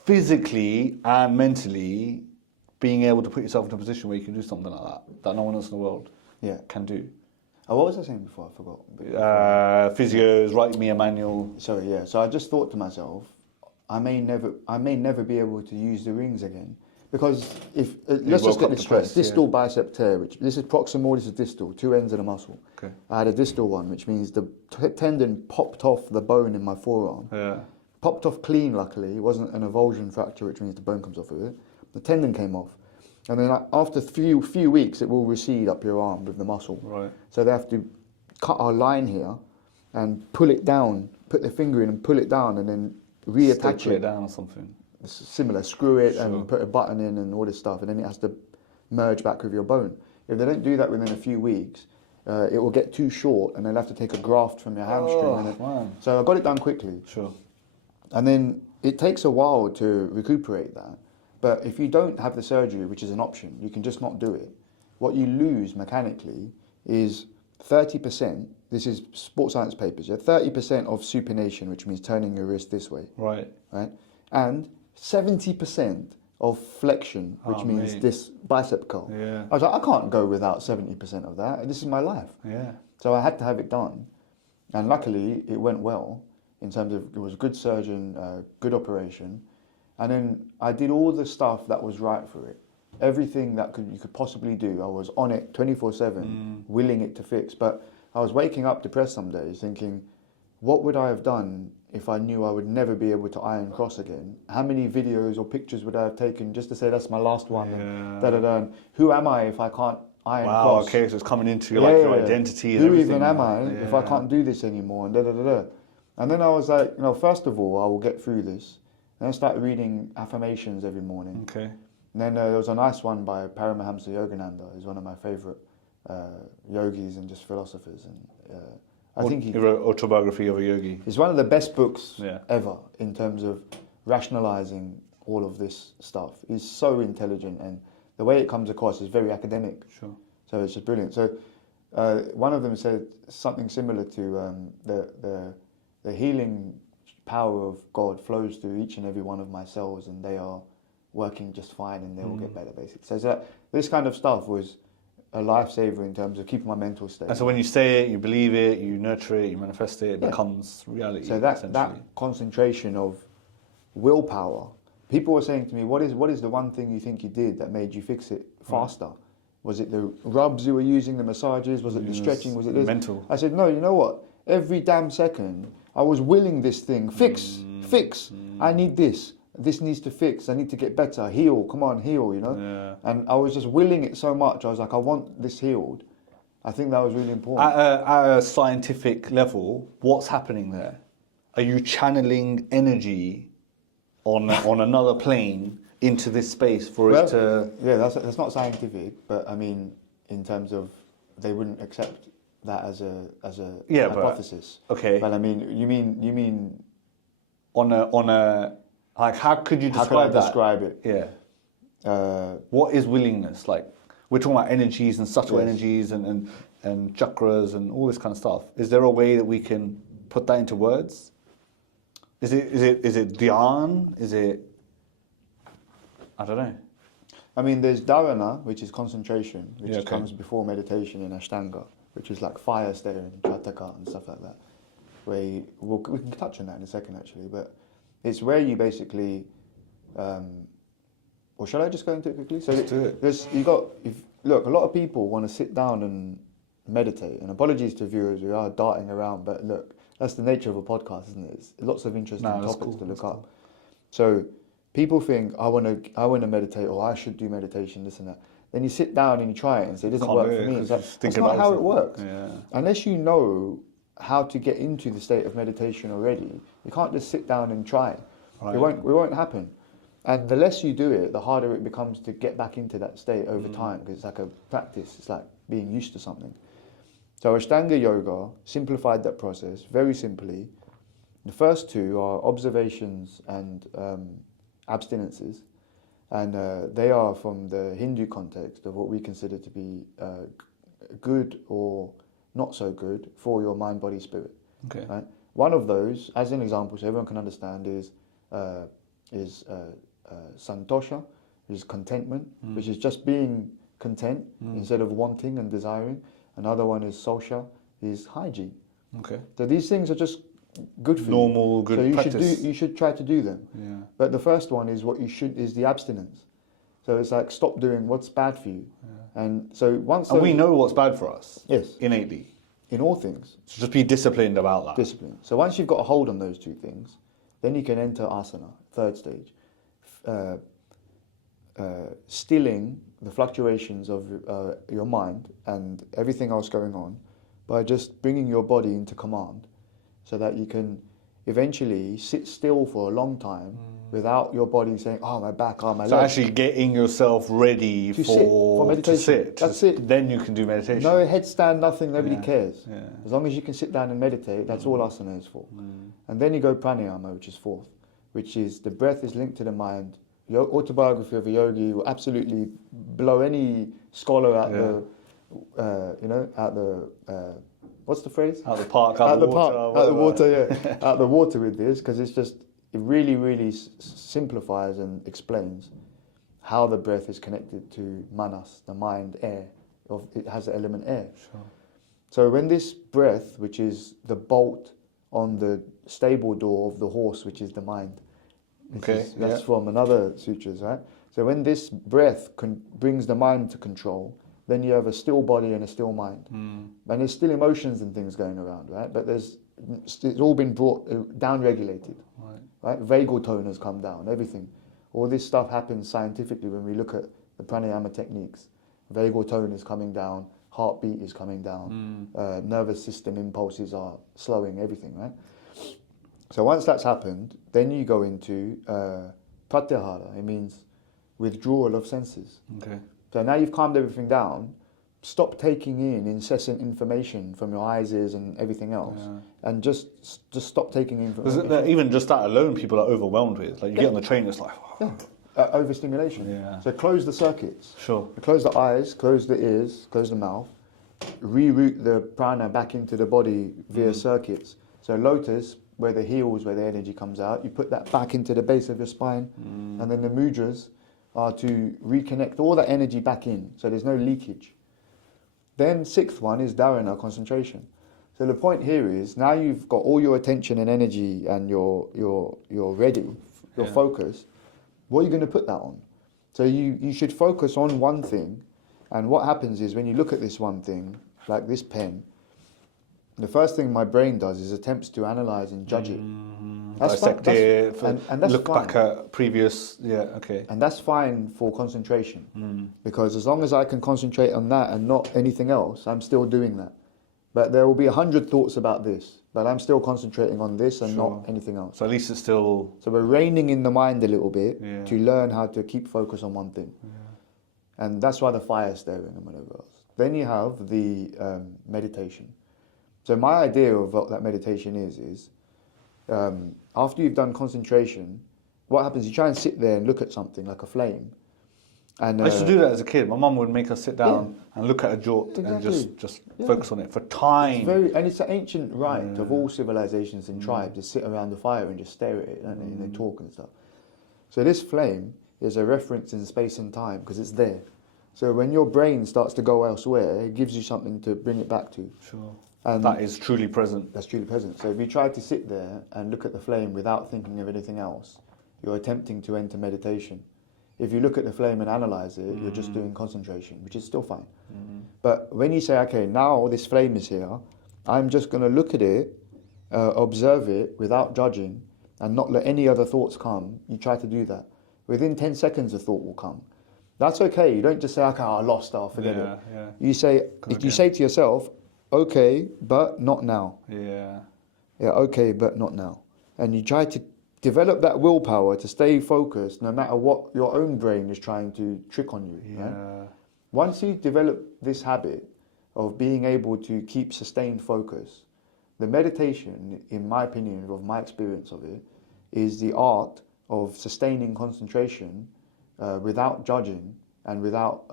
physically and mentally being able to put yourself in a position where you can do something like that no one else in the world can do. Oh, what was I saying before? I forgot. Physios, write me a manual. Sorry, yeah. So I just thought to myself, I may never be able to use the rings again, because if let's just get this straight. Distal bicep tear, which this is proximal, this is distal, two ends of the muscle. Okay. I had a distal one, which means the tendon popped off the bone in my forearm. Yeah. Popped off clean, luckily. It wasn't an avulsion fracture, which means the bone comes off of it. The tendon came off. And then after a few weeks, it will recede up your arm with the muscle. Right. So they have to cut our line here and pull it down, put their finger in and pull it down, and then reattach it down or something. Similar, screw it and put a button in and all this stuff, and then it has to merge back with your bone. If they don't do that within a few weeks, it will get too short, and they'll have to take a graft from your hamstring. So I got it done quickly. Sure. And then it takes a while to recuperate that. But if you don't have the surgery, which is an option, you can just not do it. What you lose mechanically is 30%, this is sports science papers, 30% of supination, which means turning your wrist this way. Right. And 70% of flexion, which means this bicep curl. Yeah. I was like, I can't go without 70% of that. This is my life. Yeah. So I had to have it done. And luckily, it went well in terms of, it was a good surgeon, good operation. And then I did all the stuff that was right for it. Everything that you could possibly do. I was on it 24/7, willing it to fix. But I was waking up depressed some days thinking, what would I have done if I knew I would never be able to iron cross again? How many videos or pictures would I have taken just to say that's my last one? Yeah. And who am I if I can't iron cross? Okay, so it's coming into your identity and who everything. Who even am I if I can't do this anymore? And then I was like, first of all, I will get through this. Then I started reading affirmations every morning. Okay. And then there was a nice one by Paramahamsa Yogananda. He's one of my favourite yogis and just philosophers. And I think he wrote Autobiography of a Yogi. It's one of the best books ever in terms of rationalising all of this stuff. He's so intelligent, and the way it comes across is very academic. Sure. So it's just brilliant. So one of them said something similar to the healing power of God flows through each and every one of my cells, and they are working just fine, and they will get better, basically. So this kind of stuff was a lifesaver in terms of keeping my mental state. And so when you say it, you believe it, you nurture it, you manifest it, it becomes reality. So that concentration of willpower. People were saying to me, what is the one thing you think you did that made you fix it faster? Was it the rubs you were using, the massages? Was it the stretching? Was it this? Mental. I said, no, you know what? Every damn second, I was willing this thing. Fix. I need this. This needs to fix. I need to get better. Heal. Come on, heal, you know? Yeah. And I was just willing it so much. I was like, I want this healed. I think that was really important. At a scientific level, what's happening there? Are you channeling energy on another plane into this space for it to... Yeah, that's not scientific, but I mean, in terms of, they wouldn't accept that as a hypothesis. Okay. But I mean, you mean on a like, how could you describe that? Describe it? Yeah. What is willingness? Like, we're talking about energies and subtle energies and chakras and all this kind of stuff. Is there a way that we can put that into words? Is it dhyan? Is it, I don't know. I mean, there's dharana, which is concentration, which comes before meditation in Ashtanga, which is like fire staring, chataka and stuff like that. We can touch on that in a second, actually, but it's where you basically, or shall I just go into it quickly? So let's do it. Look, a lot of people want to sit down and meditate, and apologies to viewers, we are darting around, but look, that's the nature of a podcast, isn't it? It's lots of interesting topics to look up. So people think, I want to meditate, or I should do meditation, this and that. Then you sit down and you try it and say, it doesn't work for me. It's like, that's not how it works. Yeah. Unless you know how to get into the state of meditation already, you can't just sit down and try. Right. It won't happen. And the less you do it, the harder it becomes to get back into that state over time, because it's like a practice. It's like being used to something. So Ashtanga Yoga simplified that process very simply. The first two are observations and abstinences, and they are from the Hindu context of what we consider to be good or not so good for your mind, body, spirit. Okay. Right? One of those, as an example, so everyone can understand, is santosha, which is contentment, which is just being content instead of wanting and desiring. Another one is sosha, is hygiene. Okay. So these things are just good for normal, you. good so you practice. You should try to do them. Yeah. But the first one is is the abstinence. So it's like, stop doing what's bad for you. Yeah. And so we know what's bad for us. Yes. Innately. In all things. So just be disciplined about that. Discipline. So once you've got a hold on those two things, then you can enter asana, third stage. Stilling the fluctuations of your mind and everything else going on by just bringing your body into command, so that you can eventually sit still for a long time without your body saying, oh, my back, oh, my So leg. actually getting yourself ready for meditation. That's it. Then you can do meditation. No headstand, nothing, nobody cares. Yeah. As long as you can sit down and meditate, that's all asana is for. And then you go pranayama, which is fourth, which is the breath is linked to the mind. Your autobiography of a yogi will absolutely blow any scholar out what's the phrase? Out the park, out the water. Out the water with this, because it really, really simplifies and explains how the breath is connected to manas, the mind, air. It has the element air. Sure. So when this breath, which is the bolt on the stable door of the horse, which is the mind, that's from another sutras, right? So when this breath brings the mind to control, then you have a still body and a still mind. And there's still emotions and things going around, right? But it's all been brought down-regulated, right? Vagal tone has come down, everything. All this stuff happens scientifically when we look at the pranayama techniques. Vagal tone is coming down, heartbeat is coming down, nervous system impulses are slowing, everything, right? So once that's happened, then you go into pratyahara. It means withdrawal of senses. Okay. So now you've calmed everything down, stop taking in incessant information from your eyes, ears and everything else, and just stop taking in information. Even just that alone, people are overwhelmed with. Like, you get on the train, it's like... Overstimulation. Yeah. So close the circuits. Sure. Close the eyes, close the ears, close the mouth, reroute the prana back into the body via circuits. So lotus, where the heels, where the energy comes out, you put that back into the base of your spine, and then the mudras are to reconnect all that energy back in, so there's no leakage. Then sixth one is dharana, concentration. So the point here is, now you've got all your attention and energy and you're ready, you're focused, what are you going to put that on? So you should focus on one thing, And what happens is when you look at this one thing, like this pen, the first thing my brain does is attempts to analyze and judge it. That's Dissect fine. it, And that's look fine. back at previous, okay. And that's fine for concentration, because as long as I can concentrate on that and not anything else, I'm still doing that. But there will be 100 thoughts about this, but I'm still concentrating on this and not anything else. So at least it's still... So we're reining in the mind a little bit Yeah. to learn how to keep focus on one thing. Yeah. And that's why the fire staring and whatever else. Then you have the meditation. So my idea of what that meditation is after you've done concentration, what happens, you try and sit there and look at something like a flame. And I used to do that as a kid. My mum would make us sit down and look at a jort and just focus on it for time. And it's an ancient rite of all civilizations and tribes to sit around the fire and just stare at it, don't they? And they talk and stuff. So this flame is a reference in space and time because it's there. So when your brain starts to go elsewhere, it gives you something to bring it back to. Sure. And that is truly present. That's truly present. So if you try to sit there and look at the flame without thinking of anything else, you're attempting to enter meditation. If you look at the flame and analyze it, you're just doing concentration, which is still fine. But when you say, okay, now this flame is here, I'm just going to look at it, observe it without judging, and not let any other thoughts come, you try to do that. Within 10 seconds, a thought will come. That's okay. You don't just say, okay, I lost, I'll forget it. Yeah. You say, if you say to yourself, okay, but not now. Yeah, okay, but not now. And you try to develop that willpower to stay focused no matter what your own brain is trying to trick on you. Yeah. Right? Once you develop this habit of being able to keep sustained focus, the meditation, in my opinion, of my experience of it, is the art of sustaining concentration without judging and without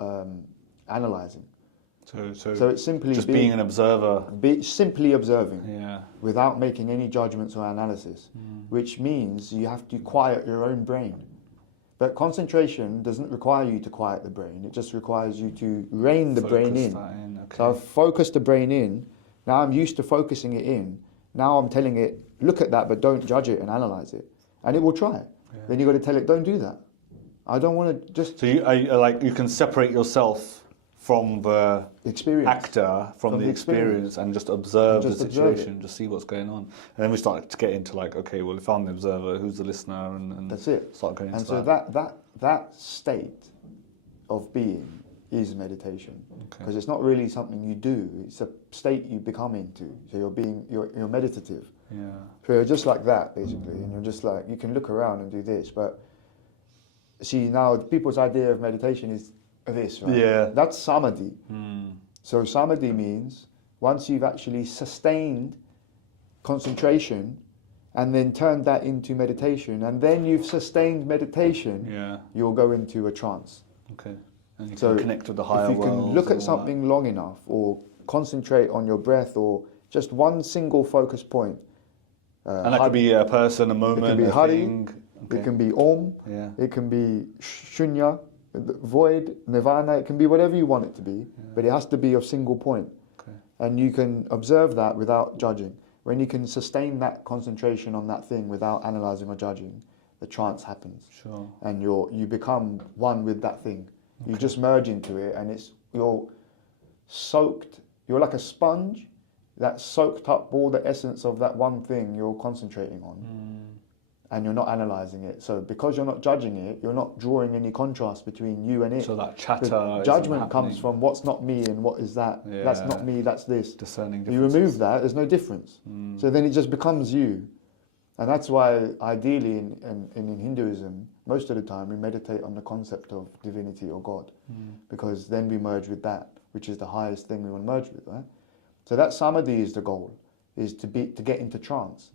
analyzing. So it's simply just being an observer. Simply observing, Yeah. without making any judgments or analysis, which means you have to quiet your own brain. But concentration doesn't require you to quiet the brain. It just requires you to rein the brain in. Okay. So I've focused the brain in. Now I'm used to focusing it in. Now I'm telling it, look at that, but don't judge it and analyze it. And it will try. Yeah. Then you've got to tell it, don't do that. I don't want to just... So you can separate yourself from the experience, actor, from the experience, and just observe the situation, just see what's going on. And then we start to get into like, okay, well, if I'm the observer, who's the listener? And that's it. Start going into that. And so that state of being is meditation. Because it's not really something you do, it's a state you become into. So you're meditative. Yeah. So you're just like that, basically. And you're just like, you can look around and do this. But see, now people's idea of meditation is this, right? Yeah. That's samadhi. So samadhi means once you've actually sustained concentration and then turned that into meditation, and then you've sustained meditation, you'll go into a trance. Okay. And you can connect with the higher world. If you can look at something long enough or concentrate on your breath or just one single focus point. And that could be a person, a moment, it can be a Hari, thing. It can be Om, it can be Shunya, void, nirvana, it can be whatever you want it to be, but it has to be a single point. Okay. And you can observe that without judging. When you can sustain that concentration on that thing without analysing or judging, the trance happens. Sure. And you become one with that thing. Okay. You just merge into it and you're soaked, you're like a sponge that soaked up all the essence of that one thing you're concentrating on. And you're not analysing it. So because you're not judging it, you're not drawing any contrast between you and it. So that chatter judgment comes from what's not me and what is that. Yeah. That's not me, that's this. Discerning differences. You remove that, there's no difference. So then it just becomes you. And that's why ideally in Hinduism, most of the time we meditate on the concept of divinity or God. Because then we merge with that, which is the highest thing we want to merge with, right? So that samadhi is the goal. Is to get into trance.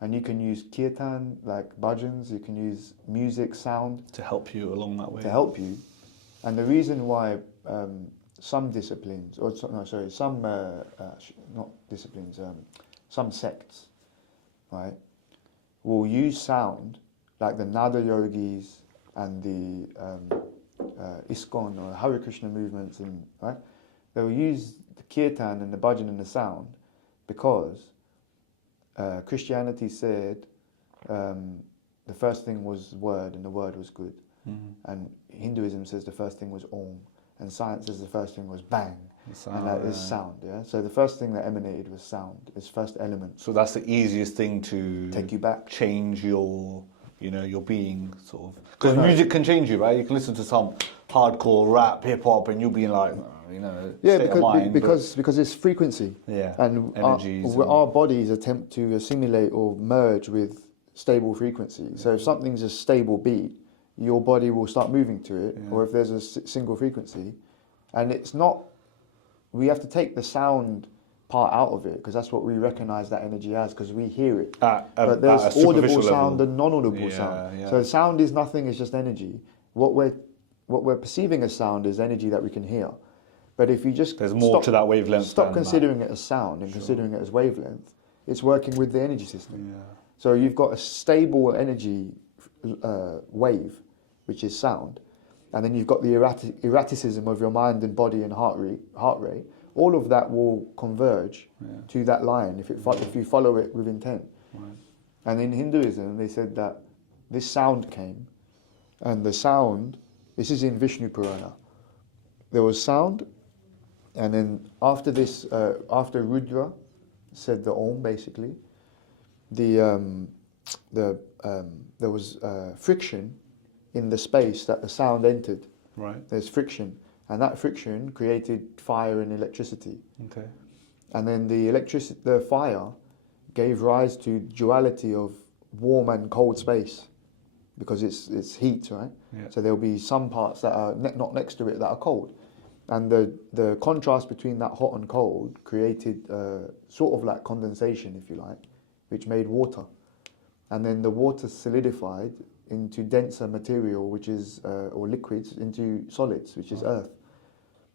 And you can use kirtan, like bhajans, you can use music, sound. To help you along that way. To help you. And the reason why some disciplines, some sects, right, will use sound, like the Nada yogis and the ISKCON or Hare Krishna movements, right, they'll use the kirtan and the bhajan and the sound because Christianity said the first thing was word and the word was good. And Hinduism says the first thing was Om and science says the first thing was bang, Sound, and that is sound. Yeah. So the first thing that emanated was sound. Its first element. So that's the easiest thing to Take you back. change your, your being, sort of. Because music can change you, right? You can listen to some hardcore rap, hip hop, and you'll be like, Yeah, state of mind, because it's frequency. Yeah. And Energies. our bodies attempt to assimilate or merge with stable frequency. So if something's a stable beat, your body will start moving to it. Or if there's a single frequency, and it's not, we have to take the sound part out of it, because that's what we recognize that energy as, because we hear it. But there's audible sound and non-audible sound. Yeah. So sound is nothing, it's just energy. What we're perceiving as sound is energy that we can hear. But if you just there's more to that wavelength. Stop considering it as sound and considering it as wavelength. It's working with the energy system. Yeah. So you've got a stable energy wave, which is sound, and then you've got the erraticism of your mind and body and heart rate. All of that will converge to that line if you follow it with intent. Right. And in Hinduism, they said that this sound came, and the sound. This is in Vishnu Purana. There was sound. And then after this, after Rudra said the Om, basically, there was friction in the space that the sound entered. Right. There's friction, and that friction created fire and electricity. Okay. And then the fire gave rise to duality of warm and cold space, because it's heat, right? Yeah. So there'll be some parts that are not next to it that are cold. And the contrast between that hot and cold created sort of like condensation, if you like, which made water. And then the water solidified into denser material, which is, or liquids, into solids, which is earth.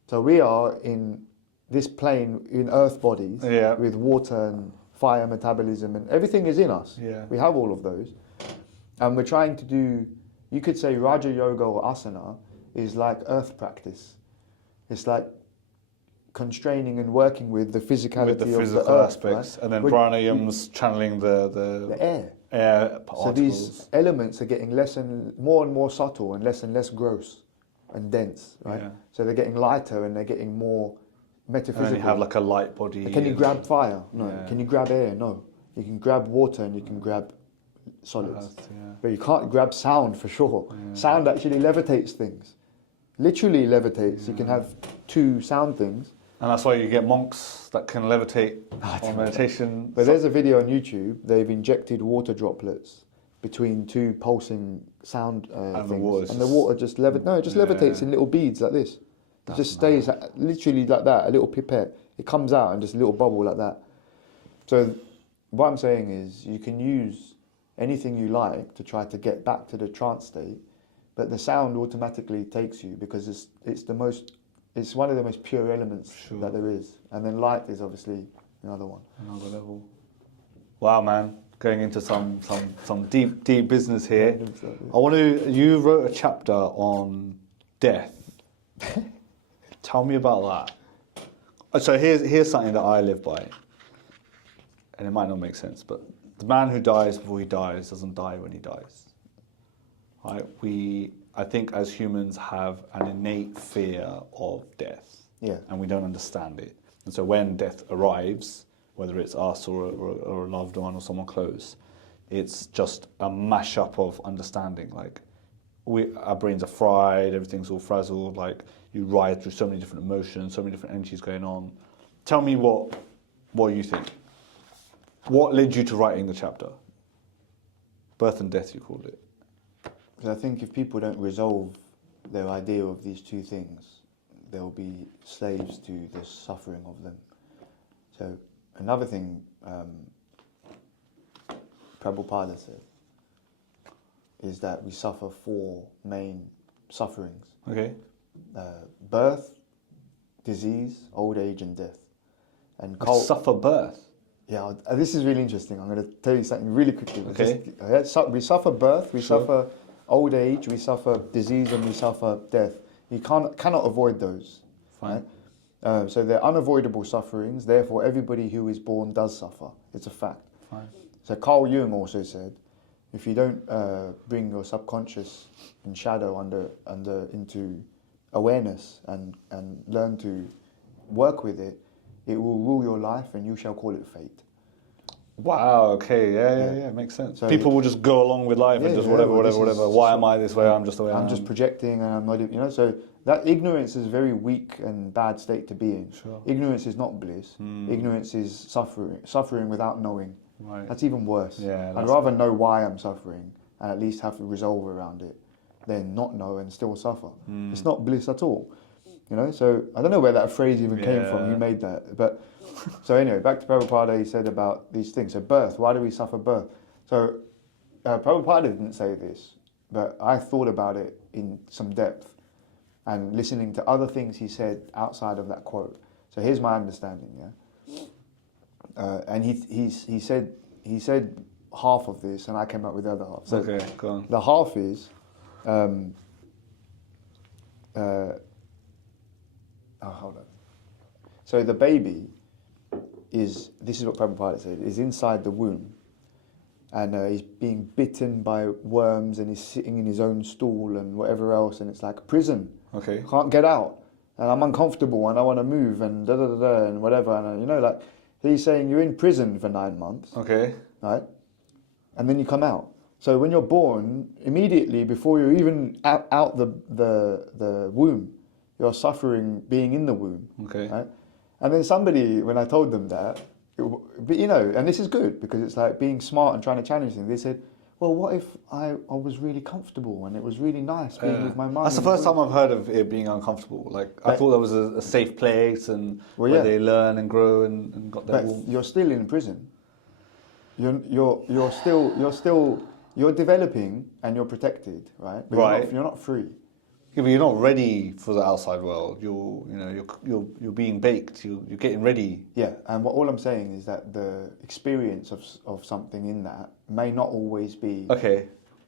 So we are in this plane in earth bodies with water and fire metabolism, and everything is in us. Yeah. We have all of those. And we're trying to do, you could say Raja Yoga or Asana is like earth practice. It's like constraining and working with the physicality with the of physical the earth, aspects, right? and then pranayam's channeling the air particles. So these elements are getting more and more subtle and less gross and dense, right? Yeah. So they're getting lighter and they're getting more metaphysical. And then you have like a light body. Can you grab fire? No. Yeah. Can you grab air? No. You can grab water and you can grab solids. Yeah. But you can't grab sound for sure. Yeah. Sound actually levitates things. Literally levitates. You can have two sound things. And that's why you get monks that can levitate on meditation. But there's a video on YouTube. They've injected water droplets between two pulsing sound things, and the water just levitates in little beads like this. It just stays literally like that, a little pipette. It comes out and just a little bubble like that. So what I'm saying is, you can use anything you like to try to get back to the trance state, but the sound automatically takes you, because it's one of the most pure elements that there is. And then light is obviously another one. Another level. Wow, man. Going into some deep business here. You wrote a chapter on death. Tell me about that. So here's something that I live by. And it might not make sense, but the man who dies before he dies doesn't die when he dies. Right? I think as humans have an innate fear of death. Yeah. And we don't understand it. And so when death arrives, whether it's us or a loved one or someone close, it's just a mashup of understanding. Like, our brains are fried, everything's all frazzled, like you ride through so many different emotions, so many different energies going on. Tell me what you think. What led you to writing the chapter? Birth and death, you called it. Because I think if people don't resolve their idea of these two things, they'll be slaves to the suffering of them. So another thing Prabhupada said is that we suffer 4 main sufferings. Okay. Birth, disease, old age and death. And suffer birth? Yeah, this is really interesting. I'm going to tell you something really quickly. Okay. We suffer birth, we suffer old age, we suffer disease, and we suffer death. You cannot avoid those. Fine. Right? So they're unavoidable sufferings, therefore everybody who is born does suffer. It's a fact. Fine. So Carl Jung also said, if you don't bring your subconscious and shadow into awareness and learn to work with it, it will rule your life, and you shall call it fate. Wow, okay, yeah, makes sense. So people will just go along with life and just whatever. Why am I this way? I'm just the way I am. I'm just projecting, and I'm not, so that ignorance is a very weak and bad state to be in. Sure. Ignorance is not bliss. Ignorance is suffering without knowing. Right. That's even worse. Yeah, I'd rather know why I'm suffering and at least have to resolve around it than not know and still suffer. It's not bliss at all. So I don't know where that phrase even came from. Who made that? But so anyway, back to Prabhupada. He said about these things. So birth. Why do we suffer birth? So Prabhupada didn't say this, but I thought about it in some depth and listening to other things he said outside of that quote. So here's my understanding. And he said half of this, and I came up with the other half. So okay, go on. the half is. Hold on. So the baby this is what Prabhupada said, is inside the womb. And he's being bitten by worms, and he's sitting in his own stool and whatever else. And it's like a prison. Okay. Can't get out. And I'm uncomfortable and I want to move and da-da-da-da and whatever. And he's saying you're in prison for 9 months. Okay. Right? And then you come out. So when you're born, immediately before you're even out the womb, you're suffering being in the womb. Okay. Right? And then somebody, when I told them that, and this is good because it's like being smart and trying to challenge things. They said, well, what if I was really comfortable and it was really nice being with my mum? That's the first time I've heard of it being uncomfortable. I thought that was a safe place and where they learn and grow and got their warmth. You're still in prison. You're developing and you're protected, right? But you're not free. Yeah, but you're not ready for the outside world. You're being baked. You're getting ready. Yeah, and all I'm saying is that the experience of something in that may not always be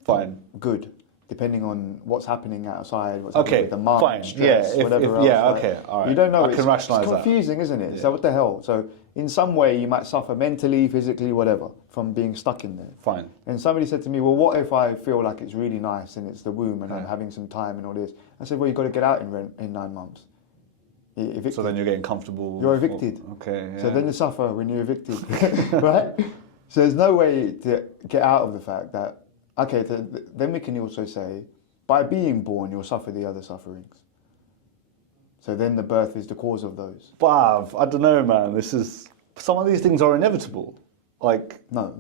fine, good, depending on what's happening outside. What's happening with the mind, fine, stress, whatever else. All right. You don't know. I can rationalize it's confusing, isn't it? Yeah. So what the hell? So in some way you might suffer mentally, physically, whatever, from being stuck in there. Fine. And somebody said to me, well, what if I feel like it's really nice and it's the womb and I'm having some time and all this? I said, well, you've got to get out in 9 months. So then you're getting comfortable. You're evicted. Okay. Yeah. So then you suffer when you're evicted, right? So there's no way to get out of the fact that, then we can also say, by being born, you'll suffer the other sufferings. So then the birth is the cause of those. But I don't know, man. Some of these things are inevitable. No,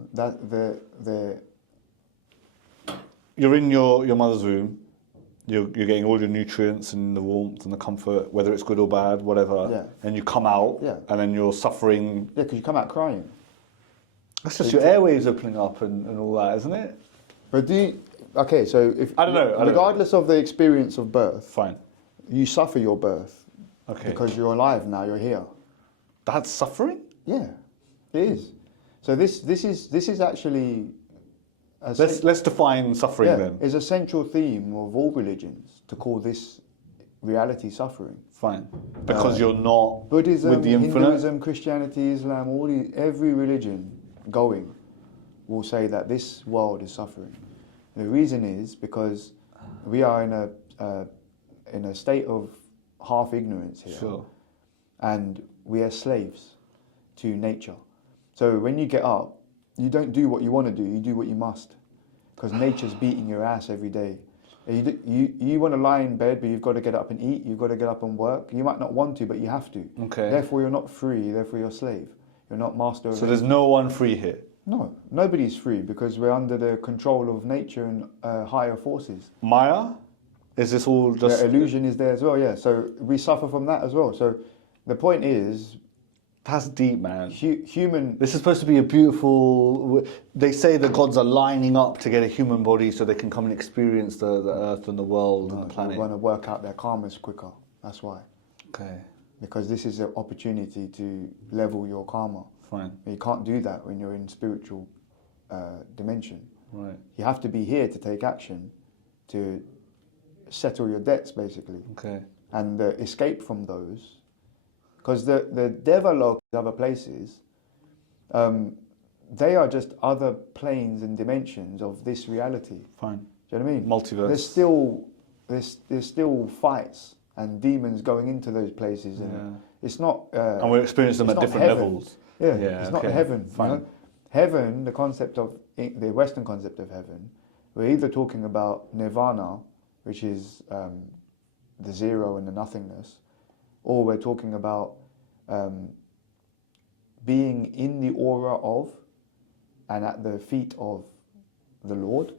you're in your mother's womb. You're getting all your nutrients and the warmth and the comfort, whether it's good or bad, whatever. Yeah. And you come out, and then you're suffering. Yeah, because you come out crying. That's just your airwaves opening up and all that, isn't it? But so if I don't know. Regardless of the experience of birth, fine, you suffer your birth. Okay. Because you're alive now. You're here. That's suffering. Yeah, it is. So this is actually. Let's define suffering then. It's a central theme of all religions to call this reality suffering. Fine, because you're not Buddhism, with the infinite. Hinduism, Christianity, Islam, every religion going will say that this world is suffering. The reason is because we are in a state of half ignorance here, sure. And we are slaves to nature. So when you get up, you don't do what you want to do, you do what you must. Because nature's beating your ass every day. You want to lie in bed, but you've got to get up and eat, you've got to get up and work. You might not want to, but you have to. Okay. Therefore, you're not free, therefore you're a slave. You're not master of So there's no one free here? No, nobody's free because we're under the control of nature and higher forces. Maya? Is this all just... The illusion is there as well, yeah. So we suffer from that as well. So the point is... That's deep, man. Human... This is supposed to be a beautiful... They say the gods are lining up to get a human body so they can come and experience the earth and the world and the planet. They want to work out their karmas quicker. That's why. Okay. Because this is an opportunity to level your karma. Fine. You can't do that when you're in spiritual dimension. Right. You have to be here to take action, to settle your debts, basically. Okay. And escape from those. Because the Devalok, other places, they are just other planes and dimensions of this reality. Fine. Do you know what I mean? Multiverse. There's still fights and demons going into those places, and it's not. And we experience them at different heaven. levels. Yeah, it's not heaven. Fine. You know? Heaven, the concept of the Western concept of heaven, we're either talking about nirvana, which is the zero and the nothingness, or we're talking about being in the aura of and at the feet of the Lord,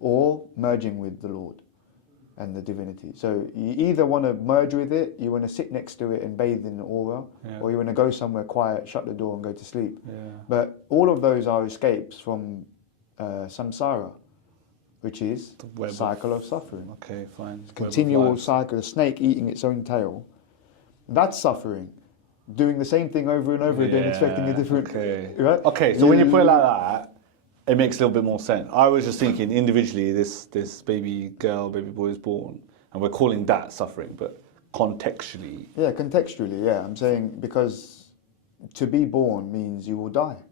or merging with the Lord and the divinity. So you either want to merge with it, you want to sit next to it and bathe in the aura, or you want to go somewhere quiet, shut the door and go to sleep. But all of those are escapes from samsara, which is the cycle of suffering. Okay, fine. Continual cycle, a snake eating its own tail. That's suffering. Doing the same thing over and over again, expecting a different... Okay, right? okay. So when you put it like that, it makes a little bit more sense. I was just thinking individually, this baby girl, baby boy is born, and we're calling that suffering, but contextually... Yeah, contextually, yeah. I'm saying because to be born means you will die.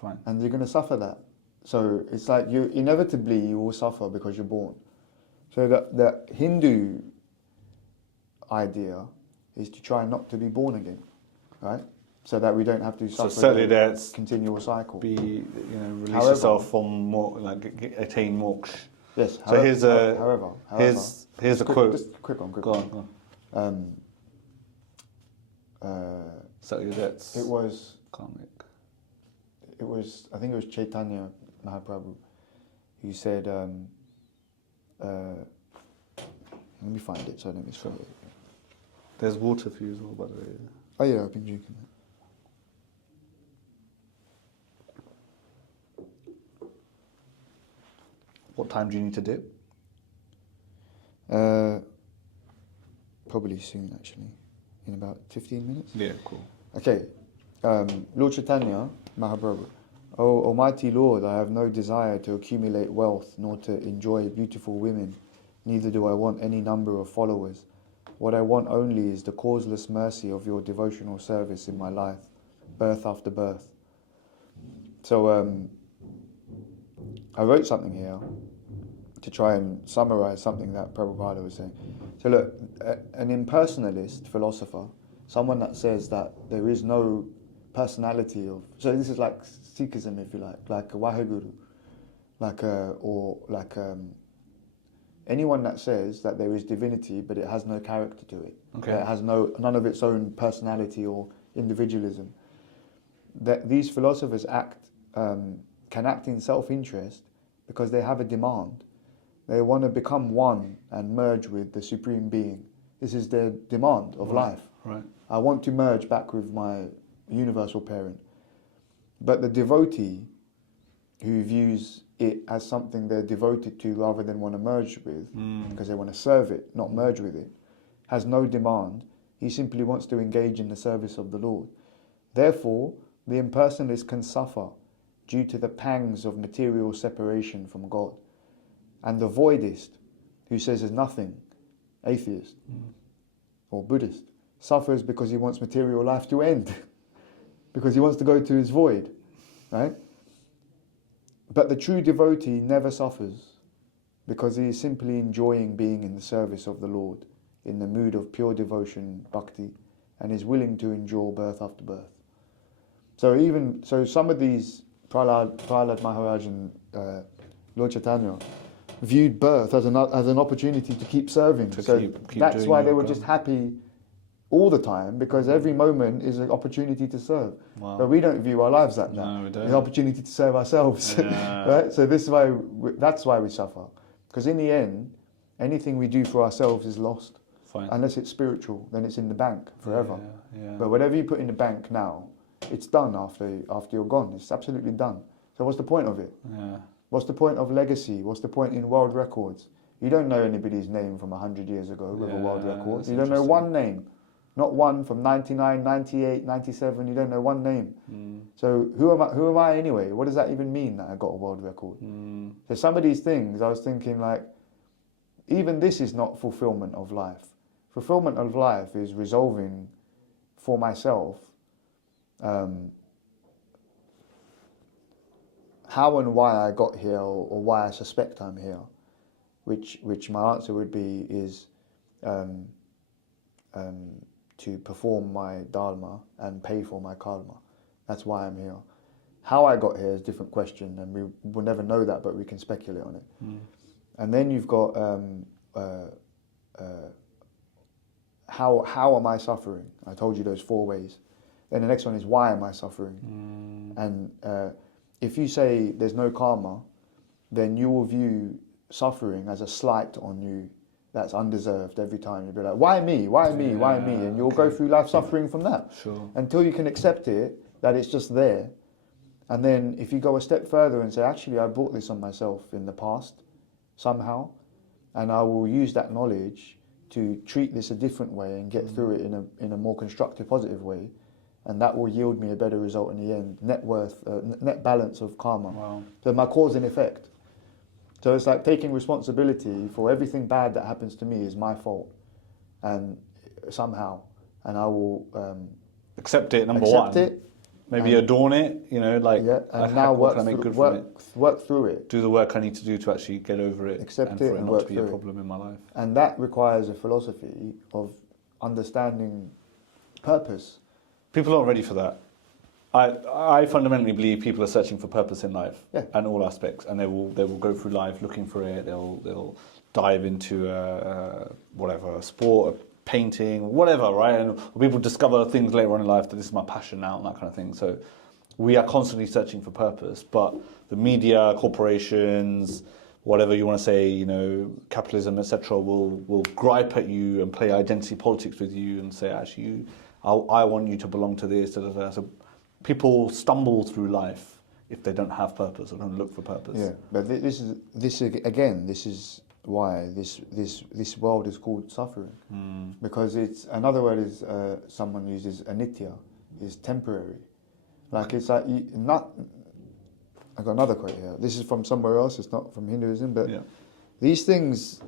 Fine. And you're going to suffer that. So it's like you will suffer because you're born. So the Hindu idea is to try not to be born again, right? So that we don't have to suffer the continual cycle. Release yourself from attain moksha. Yes. So here's a quote. Just a quick one. Go on. Settle your debts. It was. Karmic. It was. I think it was Chaitanya Mahaprabhu who said. Let me find it. So let me show it. There's water for you as well, by the way. Oh yeah, I've been drinking it. What time do you need to dip? Probably soon, actually. In about 15 minutes. Yeah, cool. Okay. Lord Chaitanya Mahaprabhu. O Almighty Lord, I have no desire to accumulate wealth nor to enjoy beautiful women. Neither do I want any number of followers. What I want only is the causeless mercy of your devotional service in my life, birth after birth. So I wrote something here to try and summarize something that Prabhupada was saying. So look, an impersonalist philosopher, someone that says that there is no personality of, so this is like Sikhism, if you like a Waheguru, anyone that says that there is divinity but it has no character to it, it has none of its own personality or individualism, that these philosophers can act in self-interest because they have a demand. They want to become one and merge with the Supreme Being. This is their demand of life. Right. I want to merge back with my universal parent. But the devotee who views it as something they're devoted to rather than want to merge with, because they want to serve it, not merge with it, has no demand. He simply wants to engage in the service of the Lord. Therefore, the impersonalist can suffer due to the pangs of material separation from God. And the voidist, who says there's nothing, atheist or Buddhist, suffers because he wants material life to end, because he wants to go to his void, right? But the true devotee never suffers because he is simply enjoying being in the service of the Lord, in the mood of pure devotion, bhakti, and is willing to endure birth after birth. So some of these, Prahlad Maharaj and Lord Chaitanya, viewed birth as an opportunity to keep serving. That's why they were just happy all the time, because every moment is an opportunity to serve. Wow. But we don't view our lives like that. No, we don't. It's an opportunity to serve ourselves. Yeah. Right? So that's why we suffer. Because in the end, anything we do for ourselves is lost. Fine. Unless it's spiritual, then it's in the bank forever. Yeah. But whatever you put in the bank now, it's done after you're gone. It's absolutely done. So what's the point of it? Yeah. What's the point of legacy? What's the point in world records? You don't know anybody's name from 100 years ago with a world record. You don't know one name. Not one from 99, 98, 97. You don't know one name. So who am I anyway? What does that even mean that I got a world record? So some of these things, I was thinking like, even this is not fulfillment of life. Fulfillment of life is resolving for myself how and why I got here, or why I suspect I'm here, which my answer would be is to perform my Dharma and pay for my karma. That's why I'm here. How I got here is a different question, and we will never know that, but we can speculate on it. And then you've got how am I suffering? I told you those 4 ways. Then the next one is why am I suffering? And if you say there's no karma, then you will view suffering as a slight on you that's undeserved every time. You'll be like, why me? Why me? Why me? And you'll go through life suffering from that. Sure. Until you can accept it, that it's just there. And then if you go a step further and say, actually, I brought this on myself in the past somehow, and I will use that knowledge to treat this a different way and get through it in a more constructive, positive way, and that will yield me a better result in the end. Net worth, net balance of karma. Wow. So my cause and effect. So it's like taking responsibility for everything bad that happens to me is my fault, and somehow, and I will accept it. Number accept one. it. Maybe adorn it, you know, like, Yeah, and now what can I make good from it? work through it. Do the work I need to do to actually get over it, Accept and it for it and not work to be a through it. problem in my life. And that requires a philosophy of understanding purpose. People aren't ready for that. I fundamentally believe people are searching for purpose in life, Yeah. and all aspects, and they will go through life looking for it. They'll dive into whatever, a sport, a painting, whatever, right? And people discover things later on in life that this is my passion now and that kind of thing. So we are constantly searching for purpose, but the media, corporations, whatever you want to say, you know, capitalism, etc., will gripe at you and play identity politics with you and say, actually, I want you to belong to this. Da, da, da. So people stumble through life if they don't have purpose or don't look for purpose. Yeah, but this is why this world is called suffering, because it's another word is someone uses anitya, is temporary. Like it's like I got another quote here. This is from somewhere else. It's not from Hinduism, but these things.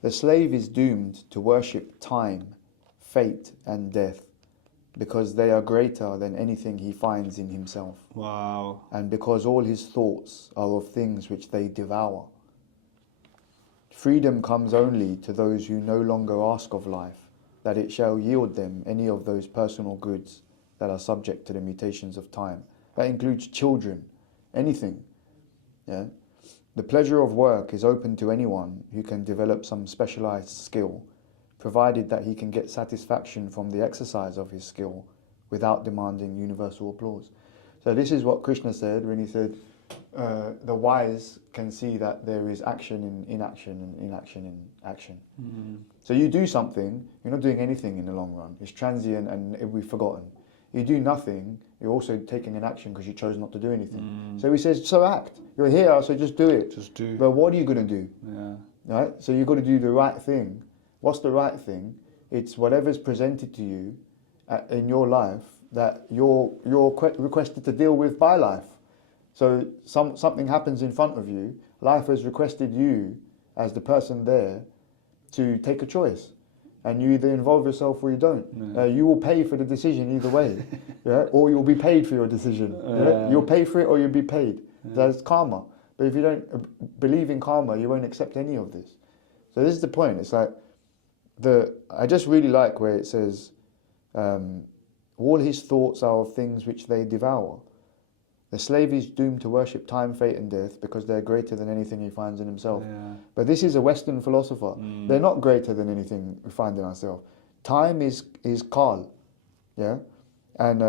The slave is doomed to worship time, fate, and death, because they are greater than anything he finds in himself. Wow. And because all his thoughts are of things which they devour. Freedom comes only to those who no longer ask of life that it shall yield them any of those personal goods that are subject to the mutations of time. That includes children, anything. Yeah. The pleasure of work is open to anyone who can develop some specialized skill, provided that he can get satisfaction from the exercise of his skill without demanding universal applause. So this is what Krishna said when he said, the wise can see that there is action in inaction and inaction in action. So you do something, you're not doing anything in the long run. It's transient and it will be forgotten. You do nothing, you're also taking an action because you chose not to do anything. So he says, so act. You're here, so just do it. Just do. But what are you going to do? Yeah. Right? So you've got to do the right thing. What's the right thing? It's whatever's presented to you in your life that you're requested to deal with by life. So something happens in front of you, life has requested you as the person there to take a choice. And you either involve yourself or you don't. You will pay for the decision either way, yeah? Or you'll be paid for your decision. Yeah? You'll pay for it or you'll be paid. That's karma. But if you don't believe in karma, you won't accept any of this. So this is the point. It's like, I just really like where it says, all his thoughts are of things which they devour. The slave is doomed to worship time, fate and death because they're greater than anything he finds in himself. Yeah. But this is a Western philosopher. They're not greater than anything we find in ourselves. Time is Kal, yeah? And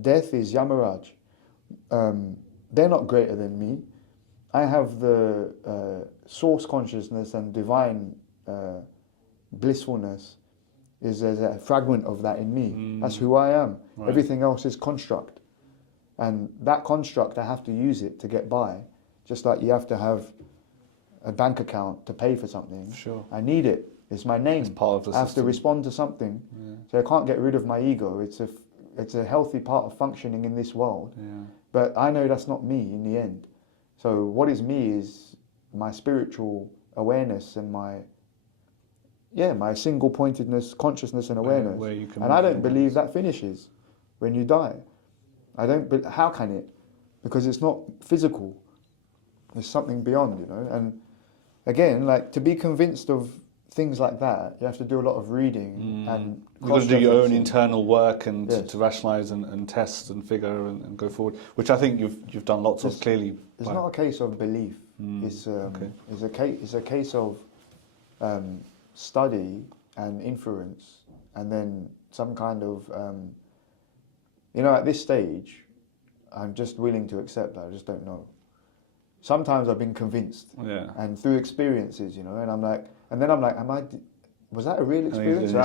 death is Yamaraj. They're not greater than me. I have the source consciousness and divine blissfulness is a fragment of that in me. That's who I am. Right. Everything else is construct. And that construct, I have to use it to get by. Just like you have to have a bank account to pay for something. Sure. I need it. It's my name. It's part of the I have system. to respond to something. Yeah. So I can't get rid of my ego. It's a healthy part of functioning in this world. Yeah. But I know that's not me in the end. So what is me is my spiritual awareness and my single pointedness, consciousness and awareness. Where you can and I don't believe that finishes. when you die. But how can it? Because it's not physical. There's something beyond, you know. And again, like, to be convinced of things like that, you have to do a lot of reading and you've got to do your own cross-referencing. internal work and Yes. to rationalise and test and figure and go forward, which I think you've done lots of clearly. It's not a case of belief. It's a case of study and inference, and then some kind of at this stage, I'm just willing to accept that. I just don't know. Sometimes I've been convinced, and through experiences, and I'm like, was that a real experience? Or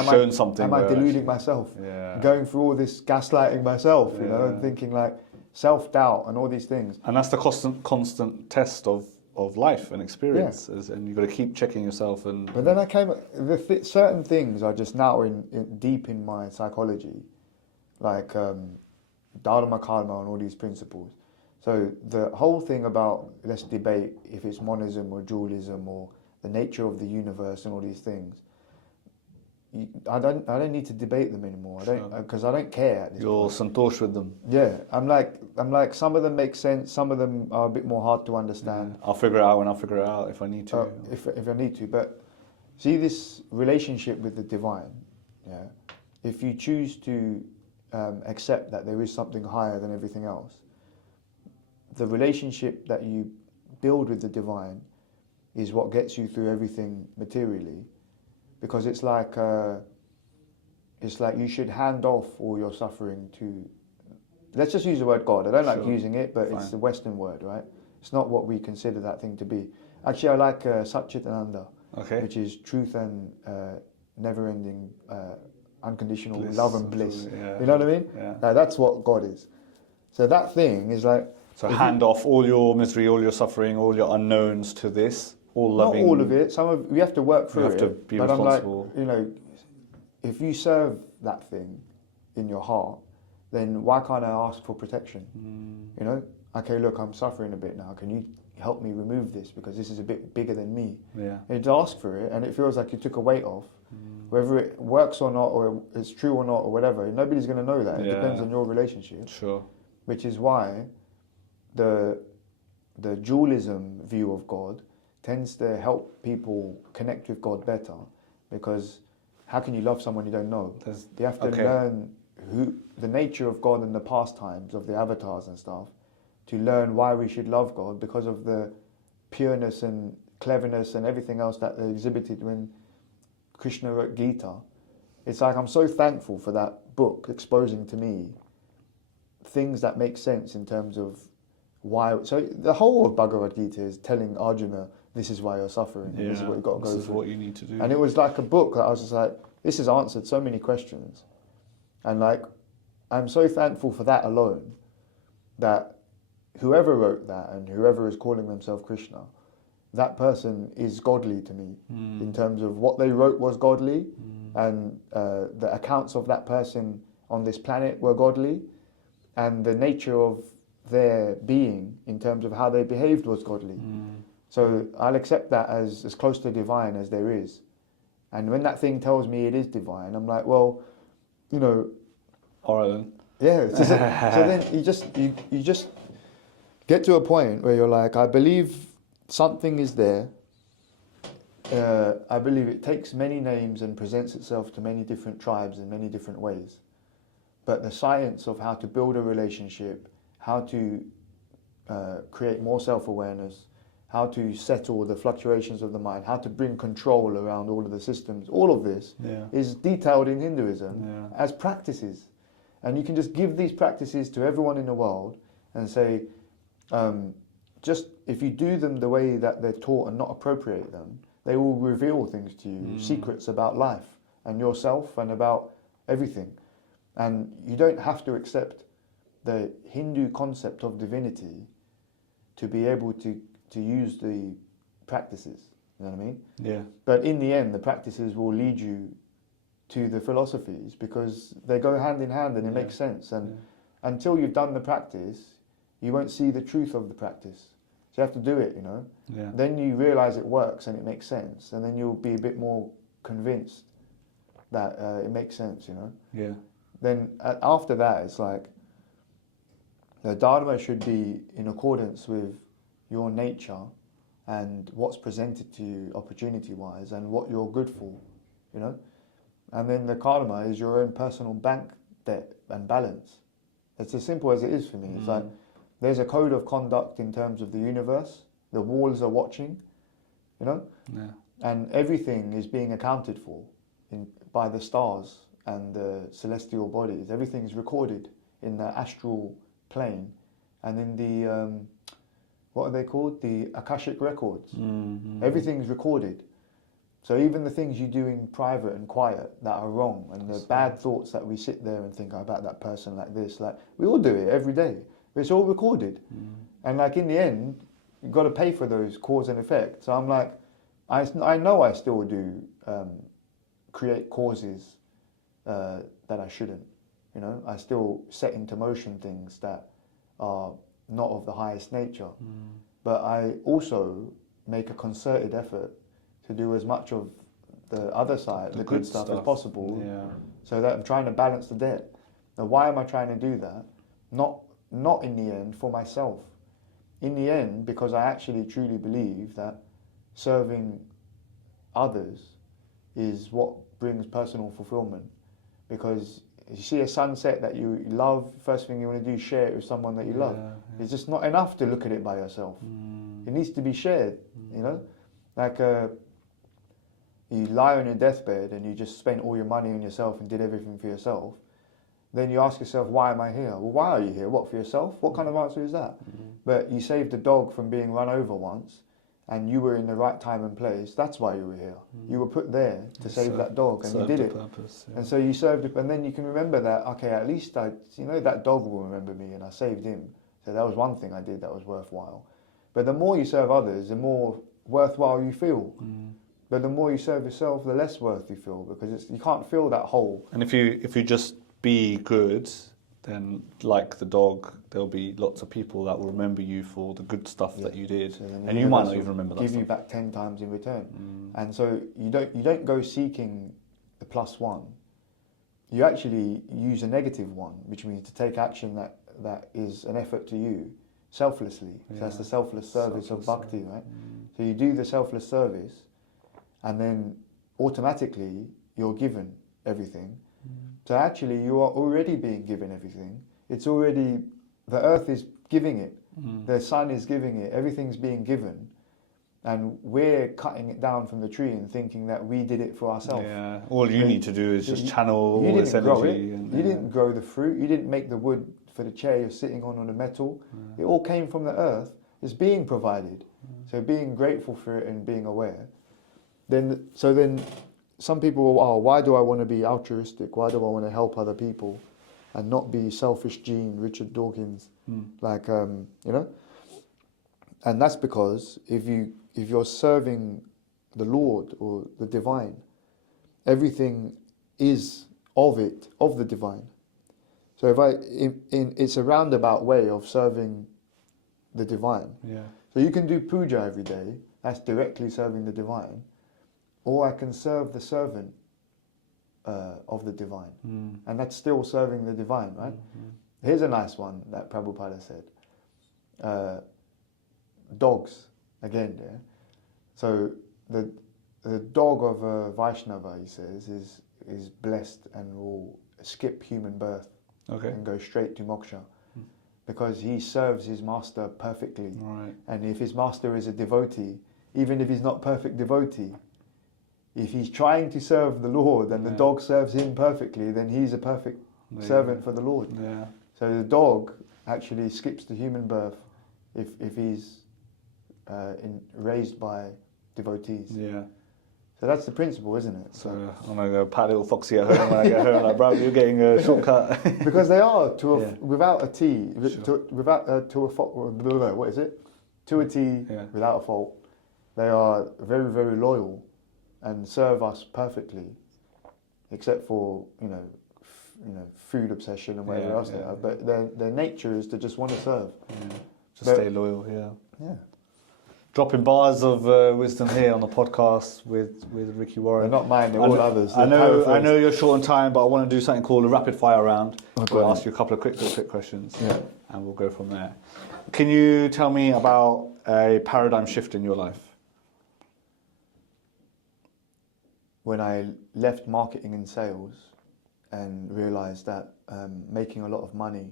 am I deluding myself? Going through all this gaslighting myself, and thinking like self-doubt and all these things. And that's the constant test of life and experiences, and you've got to keep checking yourself. But then I came, certain things are just now deep in my psychology, like Dharma, Karma, and all these principles. So the whole thing about, let's debate if it's monism or dualism or the nature of the universe and all these things. I don't need to debate them anymore. Because I don't care at this You're point. santosh with them. Yeah, I'm like some of them make sense. Some of them are a bit more hard to understand. I'll figure it out when I'll figure it out if I need to. If I need to, but see this relationship with the divine. Yeah, if you choose to accept that there is something higher than everything else, the relationship that you build with the divine is what gets you through everything materially, because it's like you should hand off all your suffering to, let's just use the word God. I don't like using it, but it's the Western word, right? It's not what we consider that thing to be. Actually, I like Satchitananda, which is truth and never-ending unconditional love and bliss. You know what I mean? Like, that's what God is. So that thing is like, so hand off all your misery, all your suffering, all your unknowns to this, all loving. Not all of it. We have to work through it. You have to be but responsible. I'm like, if you serve that thing in your heart, then why can't I ask for protection? Okay, look, I'm suffering a bit now. Can you help me remove this, because this is a bit bigger than me? And to ask for it, and it feels like you took a weight off. Whether it works or not, or it's true or not, or whatever, nobody's going to know that. It depends on your relationship. Sure. Which is why the dualism view of God tends to help people connect with God better, because how can you love someone you don't know? You have to learn the nature of God and the pastimes of the avatars and stuff, to learn why we should love God, because of the pureness and cleverness and everything else that they exhibited when Krishna wrote Gita. It's like, I'm so thankful for that book exposing to me things that make sense in terms of why. So the whole of Bhagavad Gita is telling Arjuna, this is why you're suffering, this is what you've got to go through. This is what you need to do. And it was like a book that I was just like, this has answered so many questions. And like, I'm so thankful for that alone, that whoever wrote that and whoever is calling themselves Krishna, that person is godly to me, in terms of what they wrote was godly, and the accounts of that person on this planet were godly, and the nature of their being in terms of how they behaved was godly. So I'll accept that as close to divine as there is. And when that thing tells me it is divine, I'm like, well, all right then. Yeah. So then you just get to a point where you're like, I believe something is there. I believe it takes many names and presents itself to many different tribes in many different ways. But the science of how to build a relationship, how to create more self-awareness, how to settle the fluctuations of the mind, how to bring control around all of the systems, all of this is detailed in Hinduism as practices. And you can just give these practices to everyone in the world and say, just if you do them the way that they're taught and not appropriate them, they will reveal things to you, secrets about life and yourself and about everything. And you don't have to accept the Hindu concept of divinity to be able to use the practices. You know what I mean? Yeah. But in the end, the practices will lead you to the philosophies, because they go hand in hand and it makes sense. And until you've done the practice, you won't see the truth of the practice. So you have to do it, Yeah. Then you realize it works and it makes sense, and then you'll be a bit more convinced that it makes sense, Yeah. then after that, it's like the Dharma should be in accordance with your nature and what's presented to you opportunity-wise and what you're good for, you know? And then the karma is your own personal bank debt and balance. It's as simple as it is for me. It's like there's a code of conduct in terms of the universe. The walls are watching, you know? Yeah. And everything is being accounted for by the stars and the celestial bodies. Everything is recorded in the astral plane and in the, what are they called? The Akashic records. Everything's recorded. So even the things you do in private and quiet that are wrong, and the bad thoughts that we sit there and think about that person like this, like we all do it every day. But it's all recorded. And like in the end, you've got to pay for those cause and effect. So I'm like, I know I still do create causes that I shouldn't. You know, I still set into motion things that are not of the highest nature. But I also make a concerted effort to do as much of the other side, the good stuff as possible, so that I'm trying to balance the debt. Now, why am I trying to do that? Not in the end for myself. In the end, because I actually truly believe that serving others is what brings personal fulfillment. Because you see a sunset that you love, first thing you want to do is share it with someone that you love. It's just not enough to look at it by yourself. It needs to be shared, you know? Like you lie on your deathbed and you just spent all your money on yourself and did everything for yourself. Then you ask yourself, why am I here? Well, why are you here? What, for yourself? What kind of answer is that? But you saved a dog from being run over once, and you were in the right time and place. That's why you were here. You were put there to save that dog, and you did it. Purpose, And so you served it, and then you can remember that, okay, at least that dog will remember me, and I saved him. So that was one thing I did that was worthwhile. But the more you serve others, the more worthwhile you feel. But the more you serve yourself, the less worth you feel, because you can't feel that hole. And if you just be good, then like the dog, there'll be lots of people that will remember you for the good stuff that you did, so and you might not even remember that. Give you back 10 times in return. And so you don't go seeking the +1. You actually use a -1, which means to take action that is an effort to you, selflessly. So that's the selfless service of bhakti, right? So you do the selfless service, and then automatically you're given everything. So actually you are already being given everything. It's already, the earth is giving it, the sun is giving it, everything's being given. And we're cutting it down from the tree and thinking that we did it for ourselves. Yeah, all you need to do is just channel all this energy. You didn't grow the fruit, you didn't make the wood for the chair you're sitting on the metal. It all came from the earth. It's being provided. So being grateful for it and being aware. Then some people will, oh, why do I want to be altruistic? Why do I want to help other people and not be selfish Gene, Richard Dawkins? Like, you know? And that's because if you're serving the Lord or the divine, everything is of the divine. So it's a roundabout way of serving the divine. Yeah. So you can do puja every day, that's directly serving the divine. Or I can serve the servant of the divine. And that's still serving the divine, right? Here's a nice one that Prabhupada said. Dogs, again, yeah. So the dog of a Vaishnava, he says, is blessed and will skip human birth and go straight to moksha. Because he serves his master perfectly. Right. And if his master is a devotee, even if he's not perfect devotee, if he's trying to serve the Lord and the dog serves him perfectly, then he's a perfect servant for the Lord. Yeah. So the dog actually skips the human birth if he's raised by devotees. Yeah. So that's the principle, isn't it? So I'm going to go pat little Foxy at home when I get home, like, bro, you're getting a shortcut. Because they are, without a T, to a T, without a fault, they are very, very loyal and serve us perfectly, except for, food obsession and whatever else they have. But their nature is to just want to serve. Just stay loyal, yeah. Dropping bars of wisdom here on the podcast with Ricky Warren. They're not mine, they're all others. I know you're short on time, but I want to do something called a rapid fire round. Okay. We'll ask you a couple of quick questions, Yeah. and we'll go from there. Can you tell me about a paradigm shift in your life? When I left marketing and sales and realised that making a lot of money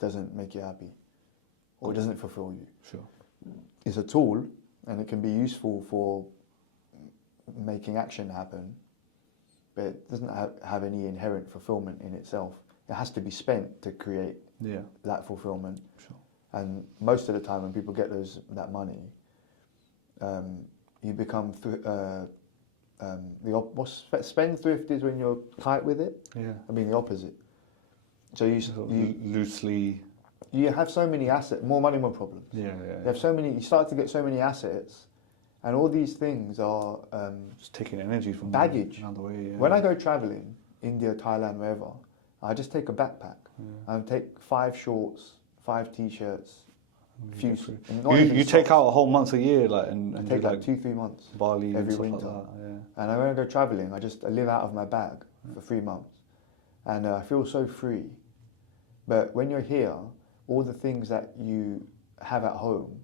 doesn't make you happy or doesn't fulfill you. Sure. It's a tool and it can be useful for making action happen, but it doesn't have any inherent fulfillment in itself. It has to be spent to create that fulfillment. Sure. And most of the time when people get that money, you become spendthrift is when you're tight with it. Yeah. I mean the opposite. So you loosely. You have so many assets, more money, more problems. Yeah. You have so many. You start to get so many assets, and all these things are just taking energy from baggage. Another way. Yeah. When I go traveling, India, Thailand, wherever, I just take a backpack and take 5 shorts, 5 t-shirts, few. You take out a whole month a year, and I take like 2-3 months. Bali every and winter. like that, yeah. And when I go traveling, I live out of my bag for 3 months, and I feel so free. But when you're here, all the things that you have at home,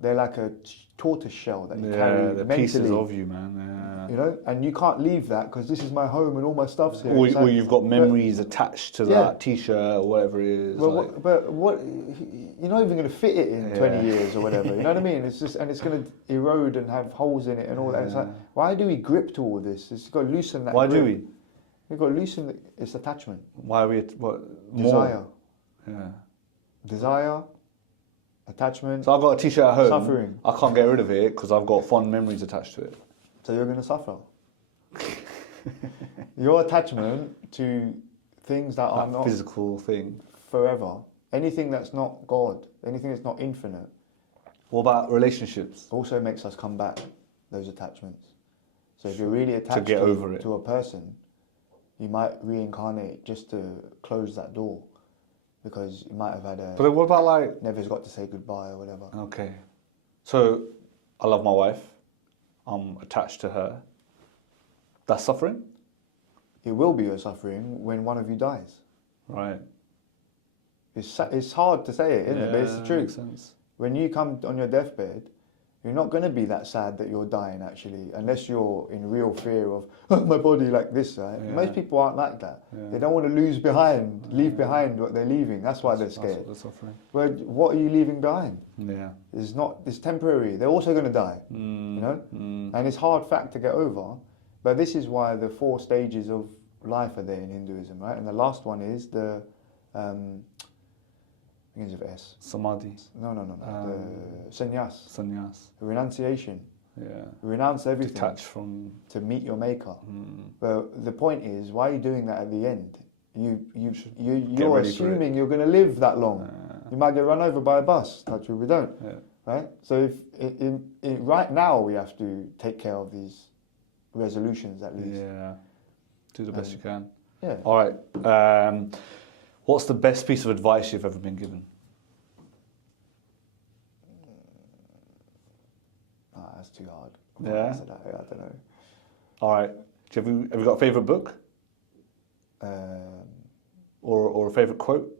they're like a tortoise shell that you carry they're mentally. Pieces of you, man. Yeah. You know, and you can't leave that because this is my home and all my stuff's here. Or you've got memories attached to that t-shirt or whatever it is. But what you're not even going to fit it in 20 years or whatever. You know what I mean? It's just, and it's going to erode and have holes in it and all that. It's like, why do we grip to all this? It's got to loosen that. Why grip. do we? We've got to loosen its attachment. Why are we? Desire. Yeah. Desire. Attachment. So I've got a t-shirt at home. Suffering. I can't get rid of it because I've got fond memories attached to it. So you're going to suffer. Your attachment to things that are not physical thing forever. Anything that's not God. Anything that's not infinite. What about relationships? Also makes us come back. Those attachments. So if you're really attached to a person, you might reincarnate just to close that door. Because you might have had But what about never got to say goodbye or whatever. Okay. So, I love my wife. I'm attached to her. That's suffering? It will be a suffering when one of you dies. Right. It's hard to say it, isn't it? But it's the truth. Makes sense. When you come on your deathbed, you're not going to be that sad that you're dying actually, unless you're in real fear of my body like this, right? Yeah. Most people aren't like that. Yeah. They don't want to leave behind what they're leaving. That's why they're scared. That's suffering. Well, what are you leaving behind? Yeah. It's temporary. They're also going to die, you know? And it's a hard fact to get over, but this is why the 4 stages of life are there in Hinduism, right? And the last one is the, begins with S. Samadhi. No. The sannyas. Sannyas. Renunciation. Yeah. Renounce everything. Detach from. To meet your maker. But the point is, why are you doing that at the end? You're assuming you're going to live that long. You might get run over by a bus. Touch wood, we don't. Yeah. Right? So right now we have to take care of these resolutions at least. Yeah. Do the best you can. Yeah. All right. What's the best piece of advice you've ever been given? That's too hard. Yeah? I don't know. All right. Have you got a favourite book? Or a favourite quote?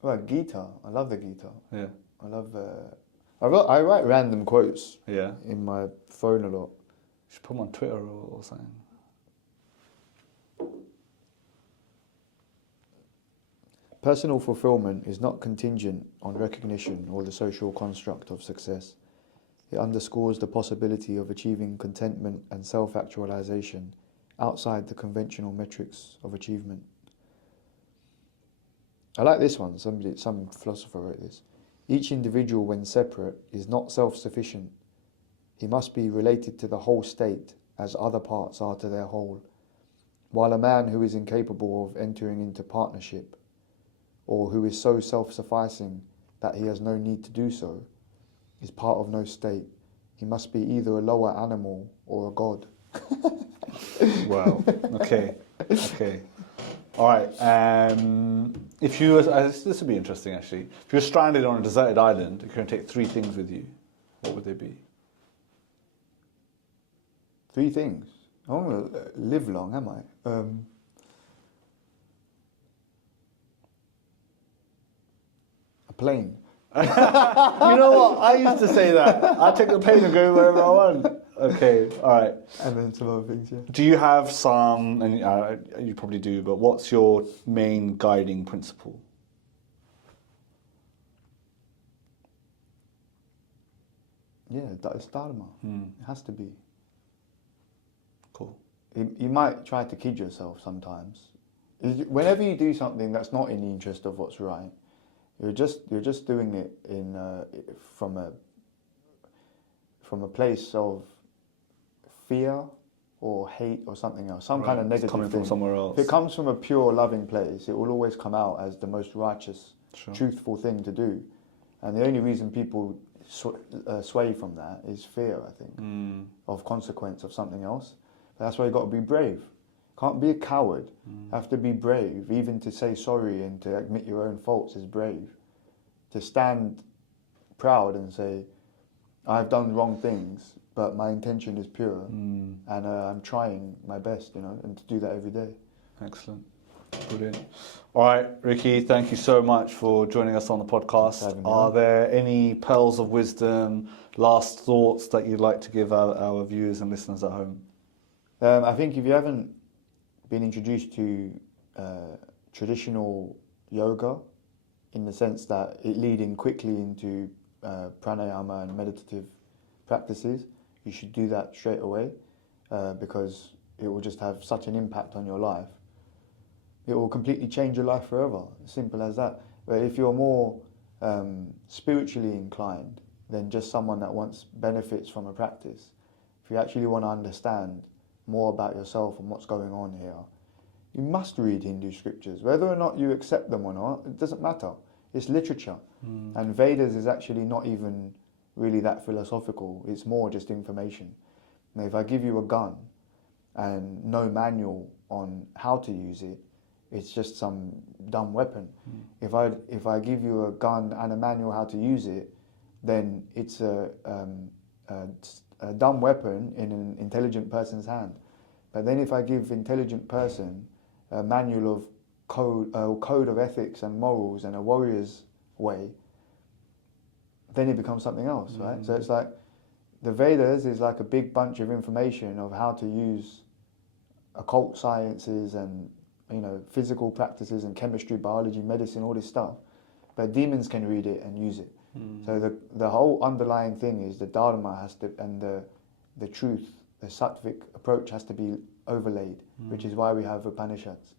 Well, Gita. I love the Gita. Yeah. I love... I write random quotes in my phone a lot. You should put them on Twitter or something. Personal fulfillment is not contingent on recognition or the social construct of success. It underscores the possibility of achieving contentment and self-actualization outside the conventional metrics of achievement. I like this one. Some philosopher wrote this. Each individual, when separate, is not self-sufficient. He must be related to the whole state as other parts are to their whole. While a man who is incapable of entering into partnership, or who is so self-sufficing that he has no need to do so, is part of no state. He must be either a lower animal or a god. Wow. Okay. All right. If you were, this would be interesting actually. If you're stranded on a deserted island, you're going to take 3 things with you. what would they be? 3 things. I don't want to live long, am I? A plane. You know what? I used to say that. I take a plane and go wherever I want. Okay, all right. And then some other things, yeah. Do you have some, and you probably do, but what's your main guiding principle? Yeah, it's Dharma. It has to be. Cool. You might try to kid yourself sometimes. Whenever you do something that's not in the interest of what's right, you're just doing it from a place of fear or hate or something else, some kind of negative it's coming thing. from somewhere else. If it comes from a pure loving place, it will always come out as the most righteous, truthful thing to do. And the only reason people sway from that is fear, I think, of consequence of something else. But that's why you've got to be brave. Can't be a coward. Have to be brave. Even to say sorry and to admit your own faults is brave. To stand proud and say, I've done wrong things, but my intention is pure, and I'm trying my best, and to do that every day. Excellent. Brilliant. All right, Riki, thank you so much for joining us on the podcast. Are there any pearls of wisdom, last thoughts that you'd like to give our viewers and listeners at home? I think if you haven't been introduced to traditional yoga, in the sense that it leading quickly into pranayama and meditative practices, you should do that straight away, because it will just have such an impact on your life. It will completely change your life forever, simple as that. But if you're more spiritually inclined than just someone that wants benefits from a practice, if you actually want to understand more about yourself and what's going on here, you must read Hindu scriptures. Whether or not you accept them or not, it doesn't matter. It's literature. And Vedas is actually not even really that philosophical. It's more just information. Now, if I give you a gun and no manual on how to use it, it's just some dumb weapon. If I give you a gun and a manual how to use it, then it's a dumb weapon in an intelligent person's hand. But then if I give intelligent person a manual of code of ethics and morals and a warrior's way, then it becomes something else, right? So it's like the Vedas is like a big bunch of information of how to use occult sciences and physical practices and chemistry, biology, medicine, all this stuff. But demons can read it and use it. So the whole underlying thing is the Dharma has to, and the truth, the sattvic approach has to be overlaid, which is why we have Upanishads,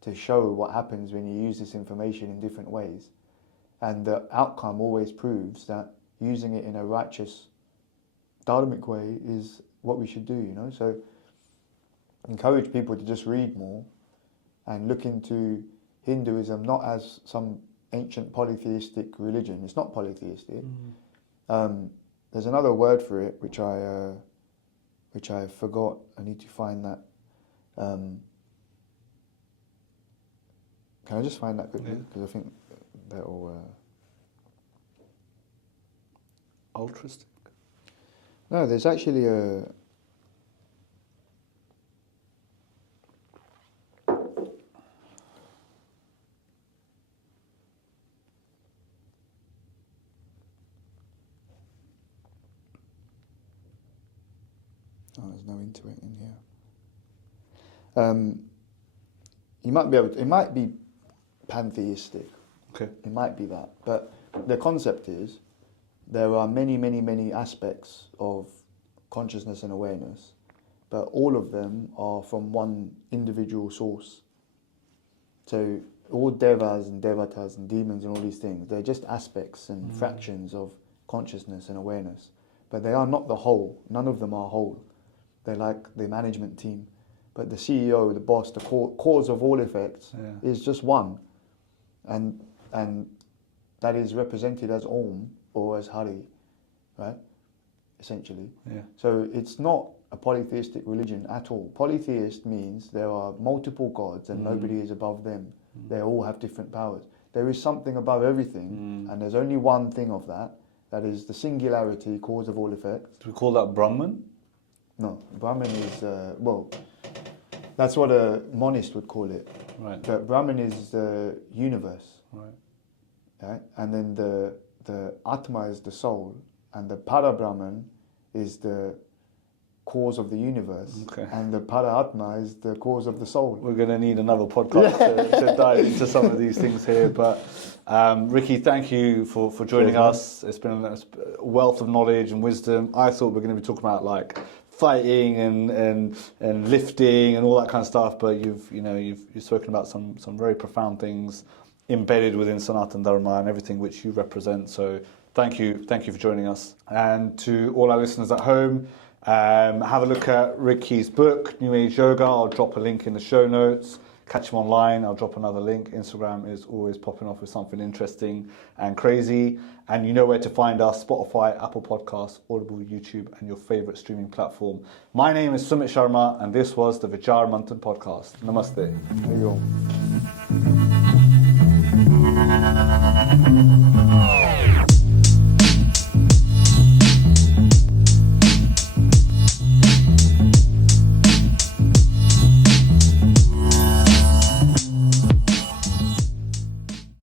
to show what happens when you use this information in different ways. And the outcome always proves that using it in a righteous, dharmic way is what we should do, So encourage people to just read more and look into Hinduism not as some ancient polytheistic religion. It's not polytheistic. There's another word for it which I forgot. I need to find that. Can I just find that quickly? Because I think they're all altruistic. No, there's actually a. Oh, there's no into it in here. You might be able to, it might be pantheistic. Okay. It might be that. But the concept is there are many, many, many aspects of consciousness and awareness, but all of them are from one individual source. So all devas and devatas and demons and all these things, they're just aspects and fractions of consciousness and awareness. But they are not the whole. None of them are whole. They're like the management team. But the CEO, the boss, the cause of all effects is just one. And that is represented as Om or as Hari, right? Essentially. Yeah. So it's not a polytheistic religion at all. Polytheist means there are multiple gods and nobody is above them. They all have different powers. There is something above everything, and there's only one thing of that that is the singularity, cause of all effects. Do we call that Brahman? No, Brahman is, well, that's what a monist would call it. Right. But Brahman is the universe. Right. Right? And then the Atma is the soul, and the Para Brahman is the cause of the universe, Okay. and the Para Atma is the cause of the soul. We're going to need another podcast to dive into some of these things here. But Riki, thank you for joining us. It's been a wealth of knowledge and wisdom. I thought we were going to be talking about like fighting and lifting and all that kind of stuff, but you've spoken about some very profound things embedded within Sanatan Dharma and everything which you represent. So thank you for joining us. And to all our listeners at home, have a look at Riki's book, New Age Yoga. I'll drop a link in the show notes. Catch him online. I'll drop another link. Instagram is always popping off with something interesting and crazy. And you know where to find us: Spotify, Apple Podcasts, Audible, YouTube, and your favorite streaming platform. My name is Sumit Sharma, and this was the Vichar Manthan Podcast. Namaste. There you go.